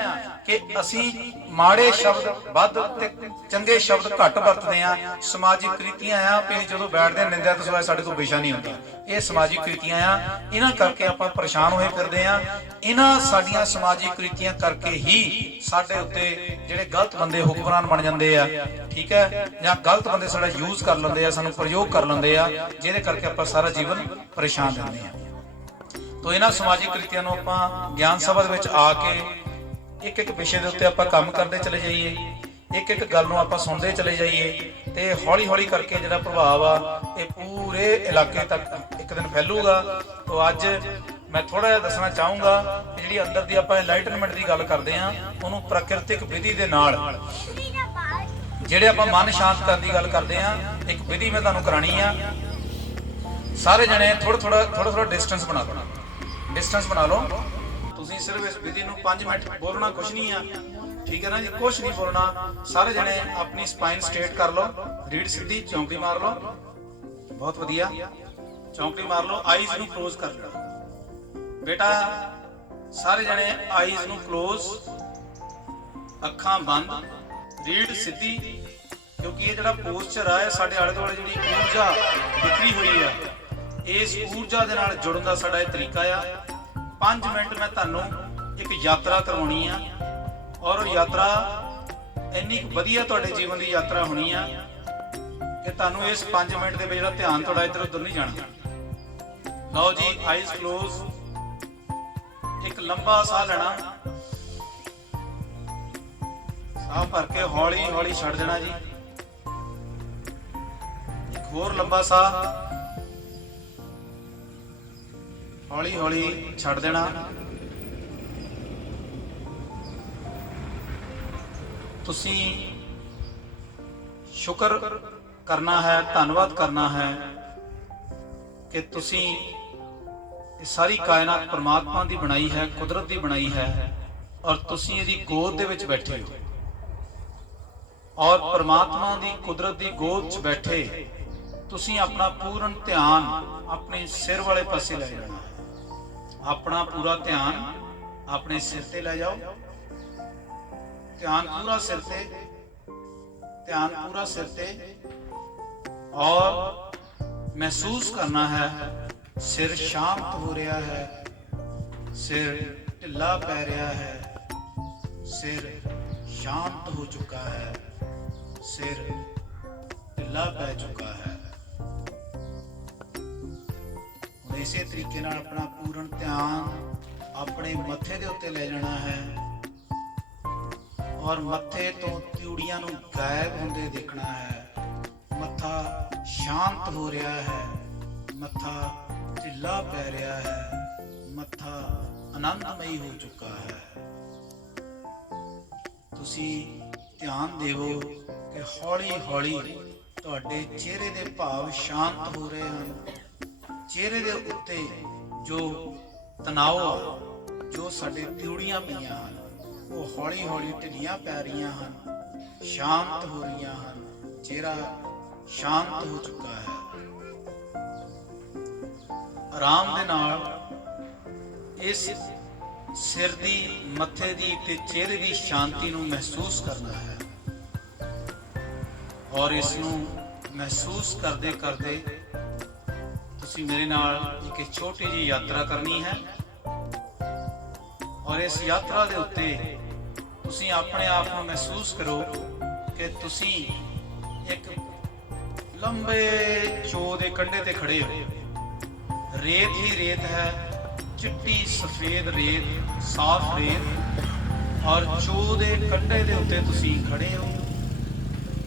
ਕਿ ਅਸੀਂ ਮਾੜੇ ਸ਼ਬਦ ਵੱਧ ਤੇ ਚੰਗੇ ਸ਼ਬਦ ਘੱਟ ਵਰਤਦੇ ਆ। ਸਮਾਜਿਕ ਰੀਤੀਆਂ ਆ ਕਿ ਜਦੋਂ ਬੈਠਦੇ ਨਿੰਦਿਆ ਤੋਂ ਸਿਵਾਏ ਸਾਡੇ ਕੋਲ ਵਿਸ਼ਾ ਨਹੀਂ ਹੁੰਦਾ। ਇਹ ਸਮਾਜਿਕ ਰੀਤੀਆਂ ਆ, ਇਹਨਾਂ ਕਰਕੇ ਆਪਾਂ ਪਰੇਸ਼ਾਨ ਹੋਏ ਫਿਰਦੇ ਆ। ਇਹਨਾਂ ਸਾਡੀਆਂ ਸਮਾਜਿਕ ਰੀਤੀਆਂ ਕਰਕੇ ਹੀ ਸਾਡੇ ਉੱਤੇ ਜਿਹੜੇ ਗਲਤ ਬੰਦੇ ਹੁਕਮਰਾਨ ਬਣ ਜਾਂਦੇ ਆ, ਠੀਕ ਹੈ, ਜਾਂ ਗਲਤ ਬੰਦੇ ਸਾਡਾ ਯੂਜ਼ ਕਰ ਲੈਂਦੇ ਆ, ਸਾਨੂੰ ਪ੍ਰਯੋਗ ਕਰ ਲੈਂਦੇ ਆ, ਜਿਹਦੇ ਕਰਕੇ ਆਪਾਂ ਸਾਰਾ ਜੀਵਨ ਪਰੇਸ਼ਾਨ ਰਹਿੰਦੇ ਆ। ਤੋ ਇਹਨਾਂ ਸਮਾਜਿਕ ਰੀਤੀਆਂ ਨੂੰ ਆਪਾਂ ਗਿਆਨ ਸਭਾ ਦੇ ਵਿੱਚ ਆ ਕੇ ਇੱਕ ਇੱਕ ਵਿਸ਼ੇ ਦੇ ਉੱਤੇ ਆਪਾਂ ਕੰਮ ਕਰਦੇ ਚਲੇ ਜਾਈਏ, ਇੱਕ ਇੱਕ ਗੱਲ ਨੂੰ ਆਪਾਂ ਸੁਣਦੇ ਚਲੇ ਜਾਈਏ, ਤੇ ਹੌਲੀ ਹੌਲੀ ਕਰਕੇ ਜਿਹੜਾ ਪ੍ਰਭਾਵ ਆ ਇਹ ਪੂਰੇ ਇਲਾਕੇ ਤੱਕ ਇੱਕ ਦਿਨ ਫੈਲੂਗਾ। ਤੋਂ ਅੱਜ ਮੈਂ ਥੋੜਾ ਜਿਹਾ ਦੱਸਣਾ ਚਾਹੂੰਗਾ ਕਿ ਜਿਹੜੀ ਅੰਦਰ ਦੀ ਆਪਾਂ ਐਨਲਾਈਟਨਮੈਂਟ ਦੀ ਗੱਲ ਕਰਦੇ ਆ, ਉਹਨੂੰ ਪ੍ਰਾਕਿਰਤਿਕ ਵਿਧੀ ਦੇ ਨਾਲ ਜਿਹੜੇ ਆਪਾਂ ਮਨ ਸ਼ਾਂਤ ਕਰਨ ਦੀ ਗੱਲ ਕਰਦੇ ਆ, ਇੱਕ ਵਿਧੀ ਮੈਂ ਤੁਹਾਨੂੰ ਕਰਾਣੀ ਆ। ਸਾਰੇ ਜਣੇ ਥੋੜਾ ਡਿਸਟੈਂਸ ਬਣਾ ਲਓ। ਡਿਸਟੈਂਸ ਬਣਾ ਲਓ। ਤੁਸੀਂ ਸਿਰਫ ਇਸ ਵਿਧੀ ਨੂੰ 5 ਮਿੰਟ ਬੋਲਣਾ, ਕੁਛ ਨਹੀਂ ਆ, ਠੀਕ ਹੈ ਨਾ ਜੀ? ਕੁਛ ਨਹੀਂ ਬੋਲਣਾ। ਸਾਰੇ ਜਣੇ ਆਪਣੀ ਸਪਾਈਨ ਸਟ੍ਰੇਟ ਕਰ ਲਓ, ਰੀੜ ਸਿੱਧੀ, ਚੌਂਕੜੀ ਮਾਰ ਲਓ। ਬਹੁਤ ਵਧੀਆ, ਚੌਂਕੜੀ ਮਾਰ ਲਓ। ਆਈਜ਼ ਨੂੰ ਕਲੋਜ਼ ਕਰ ਲੈਣਾ ਬੇਟਾ। ਸਾਰੇ ਜਣੇ ਆਈਜ਼ ਨੂੰ ਕਲੋਜ਼, ਅੱਖਾਂ ਬੰਦ, ਰੀੜ ਸਿੱਧੀ। ਕਿਉਂਕਿ ਇਹ ਜਿਹੜਾ ਪੋਸਚਰ ਆ ਸਾਡੇ ਆਲੇ ਦੁਆਲੇ ਜਿਹੜੀ ਊਰਜਾ ਬਿਖਰੀ ਹੋਈ ਆ, ਇਸ ਊਰਜਾ ਦੇ ਨਾਲ ਜੁੜਨ ਦਾ ਸਾਡਾ ਇਹ ਤਰੀਕਾ ਆ। 5 ਮਿੰਟ ਮੈਂ ਤੁਹਾਨੂੰ ਇੱਕ ਯਾਤਰਾ ਕਰਵਾਉਣੀ ਆ, ਔਰ ਉਹ ਯਾਤਰਾ ਇੰਨੀ ਵਧੀਆ ਤੁਹਾਡੇ ਜੀਵਨ ਦੀ ਯਾਤਰਾ ਹੋਣੀ ਆ ਕਿ ਤੁਹਾਨੂੰ ਇਸ 5 ਮਿੰਟ ਦੇ ਵਿੱਚ ਜਿਹੜਾ ਧਿਆਨ ਤੁਹਾਡਾ ਇੱਧਰ ਉੱਧਰ ਨਹੀਂ ਜਾਣਾ। ਲਓ ਜੀ, ਆਈਜ਼ ਕਲੋਜ਼। ਇੱਕ ਲੰਬਾ ਸਾਹ ਲੈਣਾ, ਸਾਹ ਭਰ ਕੇ ਹੌਲੀ ਹੌਲੀ ਛੱਡ ਦੇਣਾ ਜੀ। ਇੱਕ ਹੋਰ ਲੰਬਾ ਸਾਹ ਹੌਲੀ ਹੌਲੀ ਛੱਡ ਦੇਣਾ। ਤੁਸੀਂ ਸ਼ੁਕਰ ਕਰਨਾ ਹੈ, ਧੰਨਵਾਦ ਕਰਨਾ ਹੈ ਕਿ ਤੁਸੀਂ ਇਹ ਸਾਰੀ ਕਾਇਨਾਤ ਪਰਮਾਤਮਾ ਦੀ ਬਣਾਈ ਹੈ, ਕੁਦਰਤ ਦੀ ਬਣਾਈ ਹੈ, ਔਰ ਤੁਸੀਂ ਇਹਦੀ ਗੋਦ ਦੇ ਵਿੱਚ ਬੈਠੇ ਹੋ। ਔਰ ਪਰਮਾਤਮਾ ਦੀ ਕੁਦਰਤ ਦੀ ਗੋਦ 'ਚ ਬੈਠੇ ਤੁਸੀਂ ਆਪਣਾ ਪੂਰਨ ਧਿਆਨ ਆਪਣੇ ਸਿਰ ਵਾਲੇ ਪਾਸੇ ਲੈ ਜਾਣਾ। अपना पूरा ध्यान अपने सिर ते ले जाओ। ध्यान पूरा सिर ते, ध्यान पूरा सिर ते, और महसूस करना है सिर शांत हो रहा है, सिर ढिला पै रहा है, सिर शांत हो चुका है, सिर ढिला पै चुका है। इसे तरीके नाल अपना पूर्ण ध्यान अपने मत्थे दे उत्ते ले जाना है और मत्थे तो त्यूड़ियां नूं गायब होंदे देखना है। मत्था शांत हो रहा है, मत्था ढिला पै रहा है, मत्था आनंदमई हो चुका है। तुसी ध्यान देवो कि हौली हौली तुहाडे चेहरे दे भाव शांत हो रहे हैं। चेहरे दे उत्ते जो तनाव जो साडे त्यूड़ियां पईयां हन वो हौली हौली ढिलियां पै रहीआं हन, शांत हो रहीआं हन। चेहरा शांत हो चुका है। आराम दे नाल इस सिर दी, मत्थे दी ते चेहरे दी शांति नूं महसूस करना है और इस नूं महसूस करदे करदे तुसी मेरे नाल एक छोटी जी यात्रा करनी है और इस यात्रा दे उत्ते तुसी अपने आप को महसूस करो कि तुसी एक लंबे चो दे कंढे ते खड़े हो। रेत ही रेत है, चिट्टी सफेद रेत, साफ रेत और चो दे कंढे दे उत्ते तुसी खड़े हो।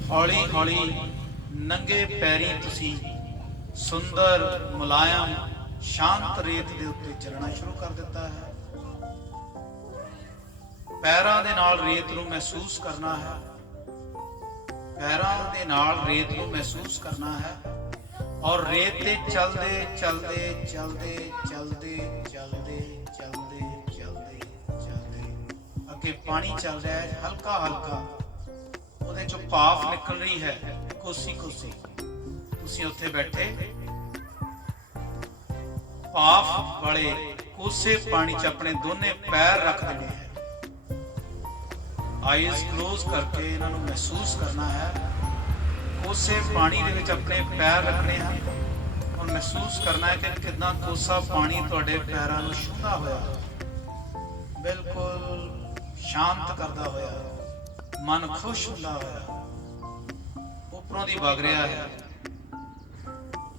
हौली हौली नंगे पैरी तुसी सुंदर मुलायम शांत रेत दे उत्ते चलना शुरू कर दिता है। पैरां दे नाल रेत नूं महसूस करना है, पैरां दे नाल रेत नूं महसूस करना है और रेत ते चलदे चलदे चलदे चलदे चलदे चलदे चलदे चलदे अगे पानी चल रहा है हल्का हल्का, ਉਹਦੇ ਚੋਂ ਭਾਫ ਨਿਕਲ ਰਹੀ ਹੈ ਕੋਸੀ ਕੋਸੀ। ਤੁਸੀਂ ਉੱਥੇ ਬੈਠੇ ਭਾਫ ਵਾਲੇ ਕੋਸੇ ਪਾਣੀ 'ਚ ਆਪਣੇ ਦੋਨੇ ਪੈਰ ਰੱਖ ਦੇਣੇ ਹੈ। ਆਈਜ਼ ਕਲੋਜ਼ ਕਰਕੇ ਇਹਨਾਂ ਨੂੰ ਮਹਿਸੂਸ ਕਰਨਾ ਹੈ। ਕੋਸੇ ਪਾਣੀ ਦੇ ਵਿੱਚ ਆਪਣੇ ਪੈਰ ਰੱਖਣੇ ਹਨ ਔਰ ਮਹਿਸੂਸ ਕਰਨਾ ਹੈ ਕਿ ਕਿੰਨਾ ਕੋਸਾ ਪਾਣੀ ਤੁਹਾਡੇ ਪੈਰਾਂ ਨੂੰ ਛੂਹਦਾ ਹੋਇਆ, ਬਿਲਕੁਲ ਸ਼ਾਂਤ ਕਰਦਾ ਹੋਇਆ, मन खुश ਹੁੰਦਾ ਹੋਇਆ ਉੱਪਰੋਂ ਦੀ ਵਗ ਰਿਹਾ ਹੈ।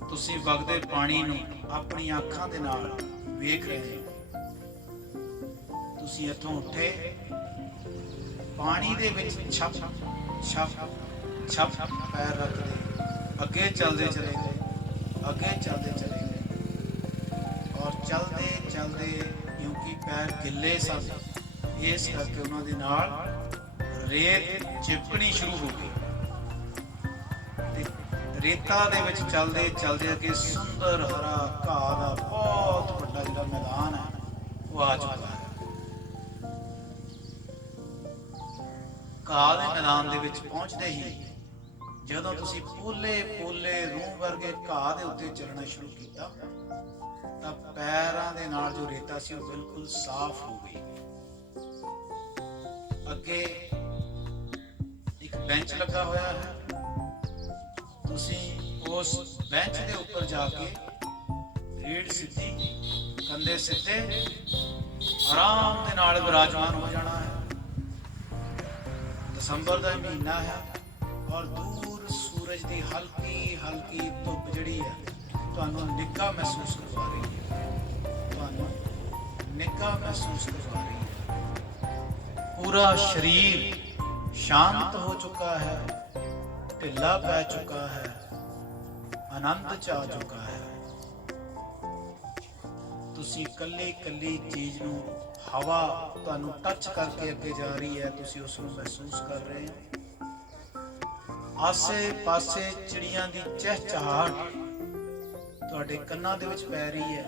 ਤੁਸੀਂ ਵਗਦੇ ਪਾਣੀ ਨੂੰ ਆਪਣੀ ਅੱਖਾਂ ਦੇ ਨਾਲ ਵੇਖ ਰਹੇ ਹੋ। ਤੁਸੀਂ ਇੱਥੋਂ ਉੱਠੇ, ਪਾਣੀ ਦੇ ਵਿੱਚ ਛਪ ਛਪ ਛਪ ਪੈਰ ਰੱਖਦੇ ਅੱਗੇ ਚੱਲਦੇ ਚਲੇ ਗਏ, ਅੱਗੇ ਚੱਲਦੇ ਚਲੇ ਗਏ ਔਰ ਚਲਦੇ ਚਲਦੇ ਕਿਉਂਕਿ ਪੈਰ ਗਿੱਲੇ ਸਨ ਇਸ ਕਰਕੇ ਉਹਨਾਂ ਦੇ ਨਾਲ रेत चिपकनी शुरू हो गई। रेता दे विच चलदे चलदे अगे सुंदर हरा घाह दा बहुत बड़ा जिहड़ा मैदान है वो आ चुका है। घाह दे मैदान दे विच पहुंचदे ही जदों तुसीं पोले पोले रूह वर्गे घाह दे उत्ते चलना शुरू कीता तां पैरां दे नाल जो रेता सी वो बिल्कुल साफ हो गई। अगे बेंच लगा होया है, तुसी उस बेंच के ऊपर जाके रीढ़ सीधी, कंधे सीधे आराम दे नाल विराजमान हो जाना है। दिसंबर का महीना है और दूर सूरज की हल्की हल्की धुप जिहड़ी है तुहानूं निੱਘਾ महसूस करवा रही है, तुहानूं निੱਘਾ महसूस करवा रही है। पूरा शरीर शांत हो चुका है, ढिला पै चुका है, आनंद च आ चुका है। तुसी कल्ली कल्ली चीज नूं हवा तुहानूं टच करके अगे जा रही है, तुसी उस नूं महसूस कर रहे हो। आसे पासे चिड़ियां दी चहचहाट तुहाडे कन्नां दे विच पै रही है।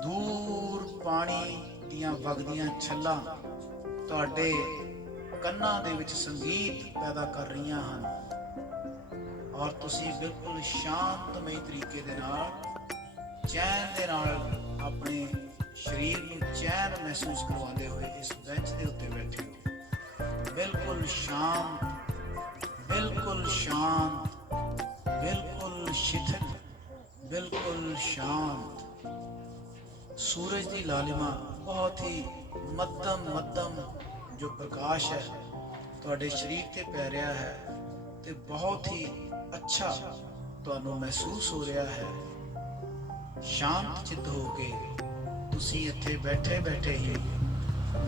दूर पानी दियां वगदियां छल्लां तुहाडे ਕੰਨਾਂ ਦੇ ਵਿੱਚ ਸੰਗੀਤ ਪੈਦਾ ਕਰ ਰਹੀਆਂ ਹਨ ਔਰ ਤੁਸੀਂ ਬਿਲਕੁਲ ਸ਼ਾਂਤਮਈ ਤਰੀਕੇ ਦੇ ਨਾਲ ਚੈਨ ਦੇ ਨਾਲ ਆਪਣੇ ਸਰੀਰ ਨੂੰ ਚੈਨ ਮਹਿਸੂਸ ਕਰਵਾਉਂਦੇ ਹੋਏ ਇਸ ਬੈਂਚ ਦੇ ਉੱਤੇ ਬੈਠੇ ਹੋ। ਬਿਲਕੁਲ ਸ਼ਾਂਤ, ਬਿਲਕੁਲ ਸ਼ਾਂਤ, शिथिल, बिल्कुल शांत। सूरज की लालिमा बहुत ही मध्यम जो प्रकाश है तुहाडे शरीर ते पै रहा है ते बहुत ही अच्छा तुहानू महसूस हो रहा है। शांत चित्त हो के तुसी इत्थे बैठे बैठे ही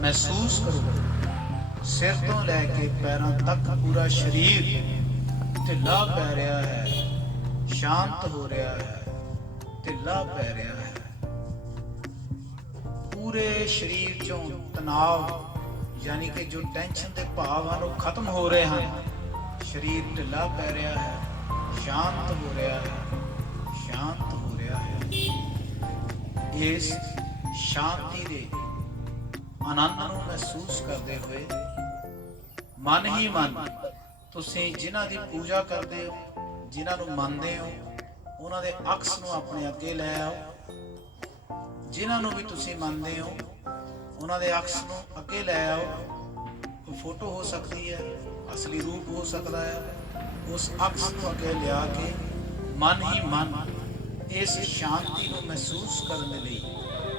महसूस करो, सिर तो लैके पैरों तक पूरा शरीर ढिला पै रहा है, शांत हो रहा है, ढिला पै रहा है। पूरे शरीर चों तनाव यानी कि जो टेंशन के भाव हैं वो खत्म हो रहे हैं। शरीर ढिला पै रहा है, शांत हो रहा है, शांत हो रहा है। इस शांति के आनंद को महसूस करते हुए मन ही मन तुसीं जिन्हां दी पूजा करते हो, जिन्हां नूं मनदे हो, उन्हां दे अक्स नूं अपने अगे लै आओ। जिन्हां नूं भी तुसीं मनदे हो उन्हां दे अक्स नूं अगे लै आओ। कोई फोटो हो सकती है, असली रूप हो सकता है। उस अक्स नूं अगे लिया के मन ही मन इस शांति को महसूस करने लई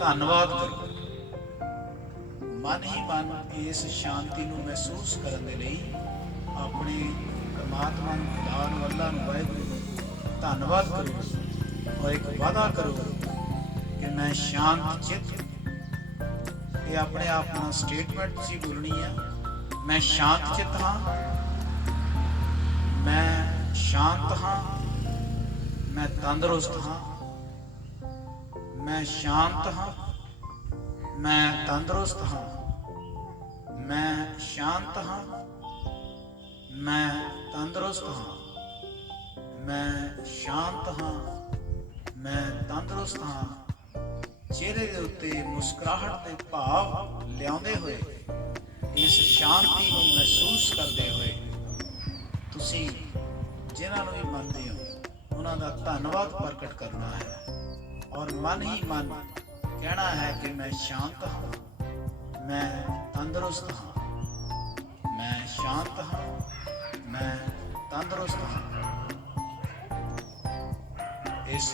धन्नवाद करो। मन ही मन इस शांति को महसूस करने लई अपने परमात्मा खुदा नूं, अल्लाह नूं, वाहिगुरू नूं धन्नवाद करो और एक वादा करो कि मैं शांत चित। ये अपने आप में स्टेटमेंट तुसीं बोलनी है। मैं शांत चित हाँ, मैं शांत हाँ, मैं तंदुरुस्त हाँ, मैं शांत हाँ, मैं तंदुरुस्त हाँ, मैं शांत हाँ, मैं तंदुरुस्त हाँ, मैं शांत हाँ, मैं तंदुरुस्त हाँ। चेहरे के उत्ते मुस्कुराहट के भाव लियाउंदे हुए इस शांति को महसूस करते हुए तुसी जिन्हां नूं भी मनदे हो उन्हां दा धन्नवाद प्रकट करना है और मन ही मन कहना है कि मैं शांत हाँ, मैं तंदुरुस्त हाँ, मैं शांत हाँ, मैं तंदुरुस्त हाँ। इस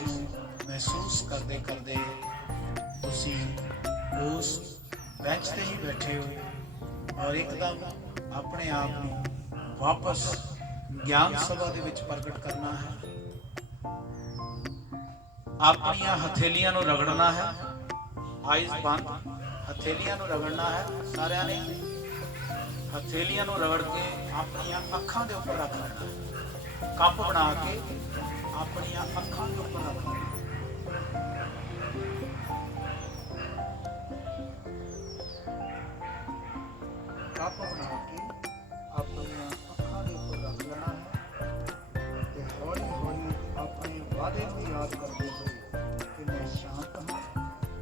महसूस करते करते तुसी उस बेंच ते ही बैठे हो और एकदम अपने आप को वापस ज्ञान सभा दे विच प्रगट करना है। अपनियां हथेलियां नूं रगड़ना है, आइज बंद, हथेलियां नूं रगड़ना है। सारिਆਂ ने हथेलियां नूं रगड़ के अपनियां अखां दे उपर रख लेना है। कप बना के अपनियां अखां दे उपर रख लेना। कप बना के अपनियां अखां दे उपर रख लेना है ते हौली हौली अपने वादे को याद करते हुए कि मैं शांत हाँ,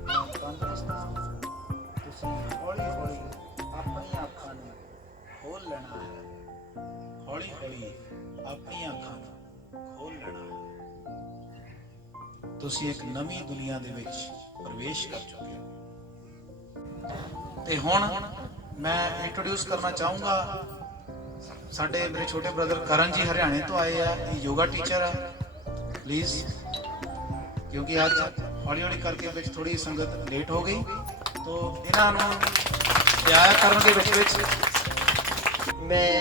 मैं तंदुरुस्त हाँ। तुसीं हौली हौली अपनी अखां नूं खोल लेना है, हौली हौली अपनी अखां नूं खोल लेना है। तुसीं एक नवीं दुनिया दे विच प्रवेश कर चुके हो। ते हुण मैं इंट्रोड्यूस करना चाहूँगा साडे मेरे छोटे ब्रदर करण जी हरियाणे तो आए हैं। ये योगा टीचर है। प्लीज, क्योंकि आज हौली हौली करके विच थोड़ी संगत लेट हो गई तो इन्हां नूं आया करन दे विच मैं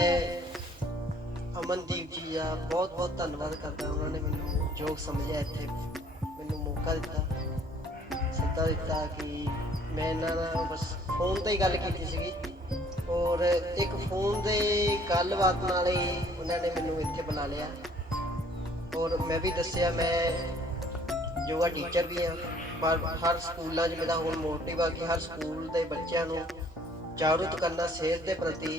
अमनदीप जी का बहुत बहुत धन्यवाद करता। उन्होंने मैनू योग समझा, इत्थे मैनू मौका दिता, सद्दा दिता कि मैं इन्हां नाल बस फोन ते ही गल कीती सीगी और एक फोन दे गलबात नाल ही उन्होंने मैनू इत्थे बुला लिया और मैं भी दस्सिया मैं योगा टीचर भी हाँ। पर हर स्कूलों च मेरा हुण मोटिव है कि हर स्कूल के बच्चों को जागरूक करना सेहत के प्रति,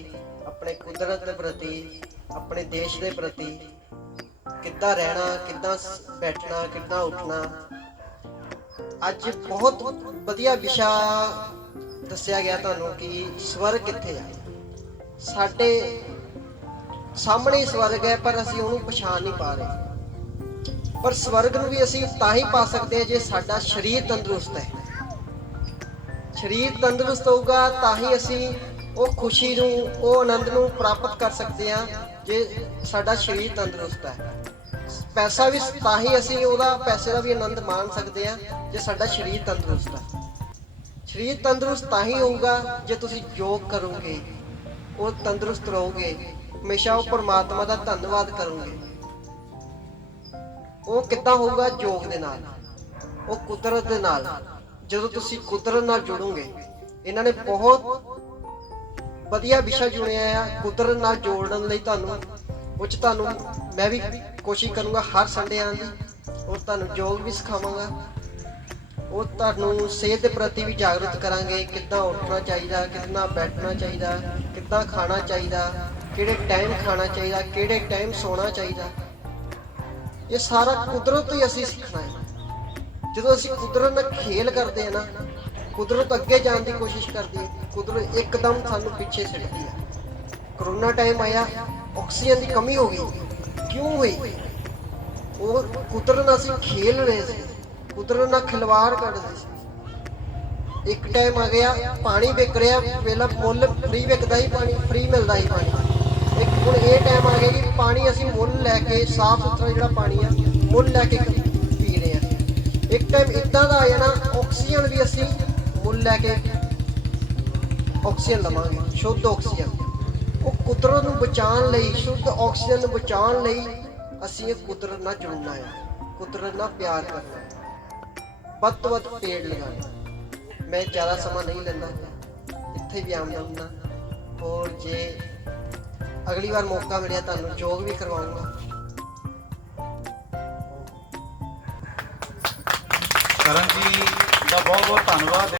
अपने कुदरत के प्रति, अपने देश के प्रति, किद्दां रहना, किद्दां बैठना, किद्दां उठना। अज बहुत वधिया विशा दस्सिया गया तुहानूं कि स्वर्ग कित्थे आ। साडे सामने ही स्वर्ग है पर असीं उहनूं पछाण नहीं पा रहे। पर स्वर्ग नूं भी असीं तां ही पा सकते हैं जे साडा शरीर तंदुरुस्त है। शरीर तंदुरुस्त होगा तां ही असीं ਉਹ खुशी ਨੂੰ, ਉਹ आनंद ਨੂੰ प्राप्त कर सकते हैं जे साडा शरीर तंदुरुस्त है। ਪੈਸਾ ਵੀ ਤਾਂ ਹੀ ਅਸੀਂ ਉਹਦਾ ਪੈਸੇ ਦਾ ਵੀ ਆਨੰਦ ਮਾਣ ਸਕਦੇ ਆ ਜੇ ਸਾਡਾ ਸਰੀਰ ਤੰਦਰੁਸਤ ਆ। ਸਰੀਰ ਤੰਦਰੁਸਤ ਤਾਂ ਹੀ ਹੋਊਗਾ ਜੇ ਤੁਸੀਂ ਯੋਗ ਕਰੋਗੇ, ਉਹ ਤੰਦਰੁਸਤ ਰਹੋਗੇ, ਹਮੇਸ਼ਾ ਉਹ ਪਰਮਾਤਮਾ ਦਾ ਧੰਨਵਾਦ ਕਰੋਗੇ। ਉਹ ਕਿੱਦਾਂ ਹੋਊਗਾ? ਯੋਗ ਦੇ ਨਾਲ, ਉਹ ਕੁਦਰਤ ਦੇ ਨਾਲ। ਜਦੋਂ ਤੁਸੀਂ ਕੁਦਰਤ ਨਾਲ ਜੁੜੋਗੇ, ਇਹਨਾਂ ਨੇ ਬਹੁਤ ਵਧੀਆ ਵਿਸ਼ਾ ਚੁਣਿਆ ਆ ਕੁਦਰਤ ਨਾਲ ਜੋੜਨ ਲਈ। ਤੁਹਾਨੂੰ ਮੈਂ ਵੀ ਕੋਸ਼ਿਸ਼ ਕਰੂੰਗਾ ਹਰ ਸੰਡੇ ਆਉਣ ਦੀ, ਔਰ ਤੁਹਾਨੂੰ ਯੋਗ ਵੀ ਸਿਖਾਵਾਂਗਾ। ਉਹ ਤੁਹਾਨੂੰ ਸਿਹਤ ਦੇ ਪ੍ਰਤੀ ਵੀ ਜਾਗਰੂਕ ਕਰਾਂਗੇ, ਕਿੱਦਾਂ ਉੱਠਣਾ ਚਾਹੀਦਾ, ਕਿੱਦਾਂ ਬੈਠਣਾ ਚਾਹੀਦਾ, ਕਿੱਦਾਂ ਖਾਣਾ ਚਾਹੀਦਾ, ਕਿਹੜੇ ਟਾਈਮ ਖਾਣਾ ਚਾਹੀਦਾ, ਕਿਹੜੇ ਟਾਈਮ ਸੌਣਾ ਚਾਹੀਦਾ। ਇਹ ਸਾਰਾ ਕੁਦਰਤ ਤੋਂ ਹੀ ਅਸੀਂ ਸਿੱਖਣਾ ਹੈ। ਜਦੋਂ ਅਸੀਂ ਕੁਦਰਤ ਨਾਲ ਖੇਲ ਕਰਦੇ ਹਾਂ ਨਾ, ਕੁਦਰਤ ਅੱਗੇ ਜਾਣ ਦੀ ਕੋਸ਼ਿਸ਼ ਕਰਦੀ ਹੈ, ਕੁਦਰਤ ਇੱਕਦਮ ਸਾਨੂੰ ਪਿੱਛੇ ਛੱਡਦੀ ਹੈ। ਕਰੋਨਾ ਟਾਈਮ ਆਇਆ, ਆਕਸੀਜਨ ਦੀ ਕਮੀ ਹੋ ਗਈ। ਕਿਉਂ ਹੋਈ? ਉਹ ਕੁਦਰਤ ਨਾਲ ਅਸੀਂ ਖੇਲ ਰਹੇ ਸੀ, ਕੁਦਰਤ ਨਾਲ ਖਿਲਵਾੜ ਕਰਦੇ ਸੀ। ਇੱਕ ਟਾਈਮ ਆ ਗਿਆ ਪਾਣੀ ਵਿਕ ਰਿਹਾ, ਪਹਿਲਾਂ ਮੁੱਲ ਫ੍ਰੀ ਵਿਕਦਾ ਸੀ ਪਾਣੀ, ਫ੍ਰੀ ਮਿਲਦਾ ਸੀ ਪਾਣੀ। ਇੱਕ ਹੁਣ ਇਹ ਟਾਈਮ ਆ ਗਿਆ ਕਿ ਪਾਣੀ ਅਸੀਂ ਮੁੱਲ ਲੈ ਕੇ, ਸਾਫ਼ ਸੁਥਰਾ ਜਿਹੜਾ ਪਾਣੀ ਆ ਮੁੱਲ ਲੈ ਕੇ ਪੀ ਰਹੇ ਆ। ਇੱਕ ਟਾਈਮ ਇੱਦਾਂ ਦਾ ਆ ਜਾਣਾ, ਆਕਸੀਜਨ ਵੀ ਅਸੀਂ ਮੁੱਲ ਲੈ ਕੇ ਆਕਸੀਜਨ ਲਵਾਂਗੇ, ਸ਼ੁੱਧ ਆਕਸੀਜਨ। ਉਹ ਕੁਦਰਤ ਨੂੰ ਬਚਾਉਣ ਲਈ, ਸ਼ੁੱਧ ਆਕਸੀਜਨ ਨੂੰ ਬਚਾਉਣ ਲਈ ਅਸੀਂ ਇਹ ਕੁਦਰਤ ਨਾਲ ਜੁੜਨਾ ਹੈ, ਕੁਦਰਤ ਨਾਲ ਪਿਆਰ ਕਰਨਾ ਹੈ, ਵੱਧ ਤੋਂ ਵੱਧ ਪੇੜ ਲਗਾਉਣਾ। ਮੈਂ ਜ਼ਿਆਦਾ ਸਮਾਂ ਨਹੀਂ ਲੈਂਦਾ, ਇੱਥੇ ਵੀ ਆਮ ਜਾਂਦਾ। ਹੋਰ ਜੇ ਅਗਲੀ ਵਾਰ ਮੌਕਾ ਮਿਲਿਆ ਤੁਹਾਨੂੰ ਯੋਗ ਵੀ ਕਰਵਾਉਂਗਾ। ਕਰਨ ਜੀ ਦਾ ਬਹੁਤ ਬਹੁਤ ਧੰਨਵਾਦ।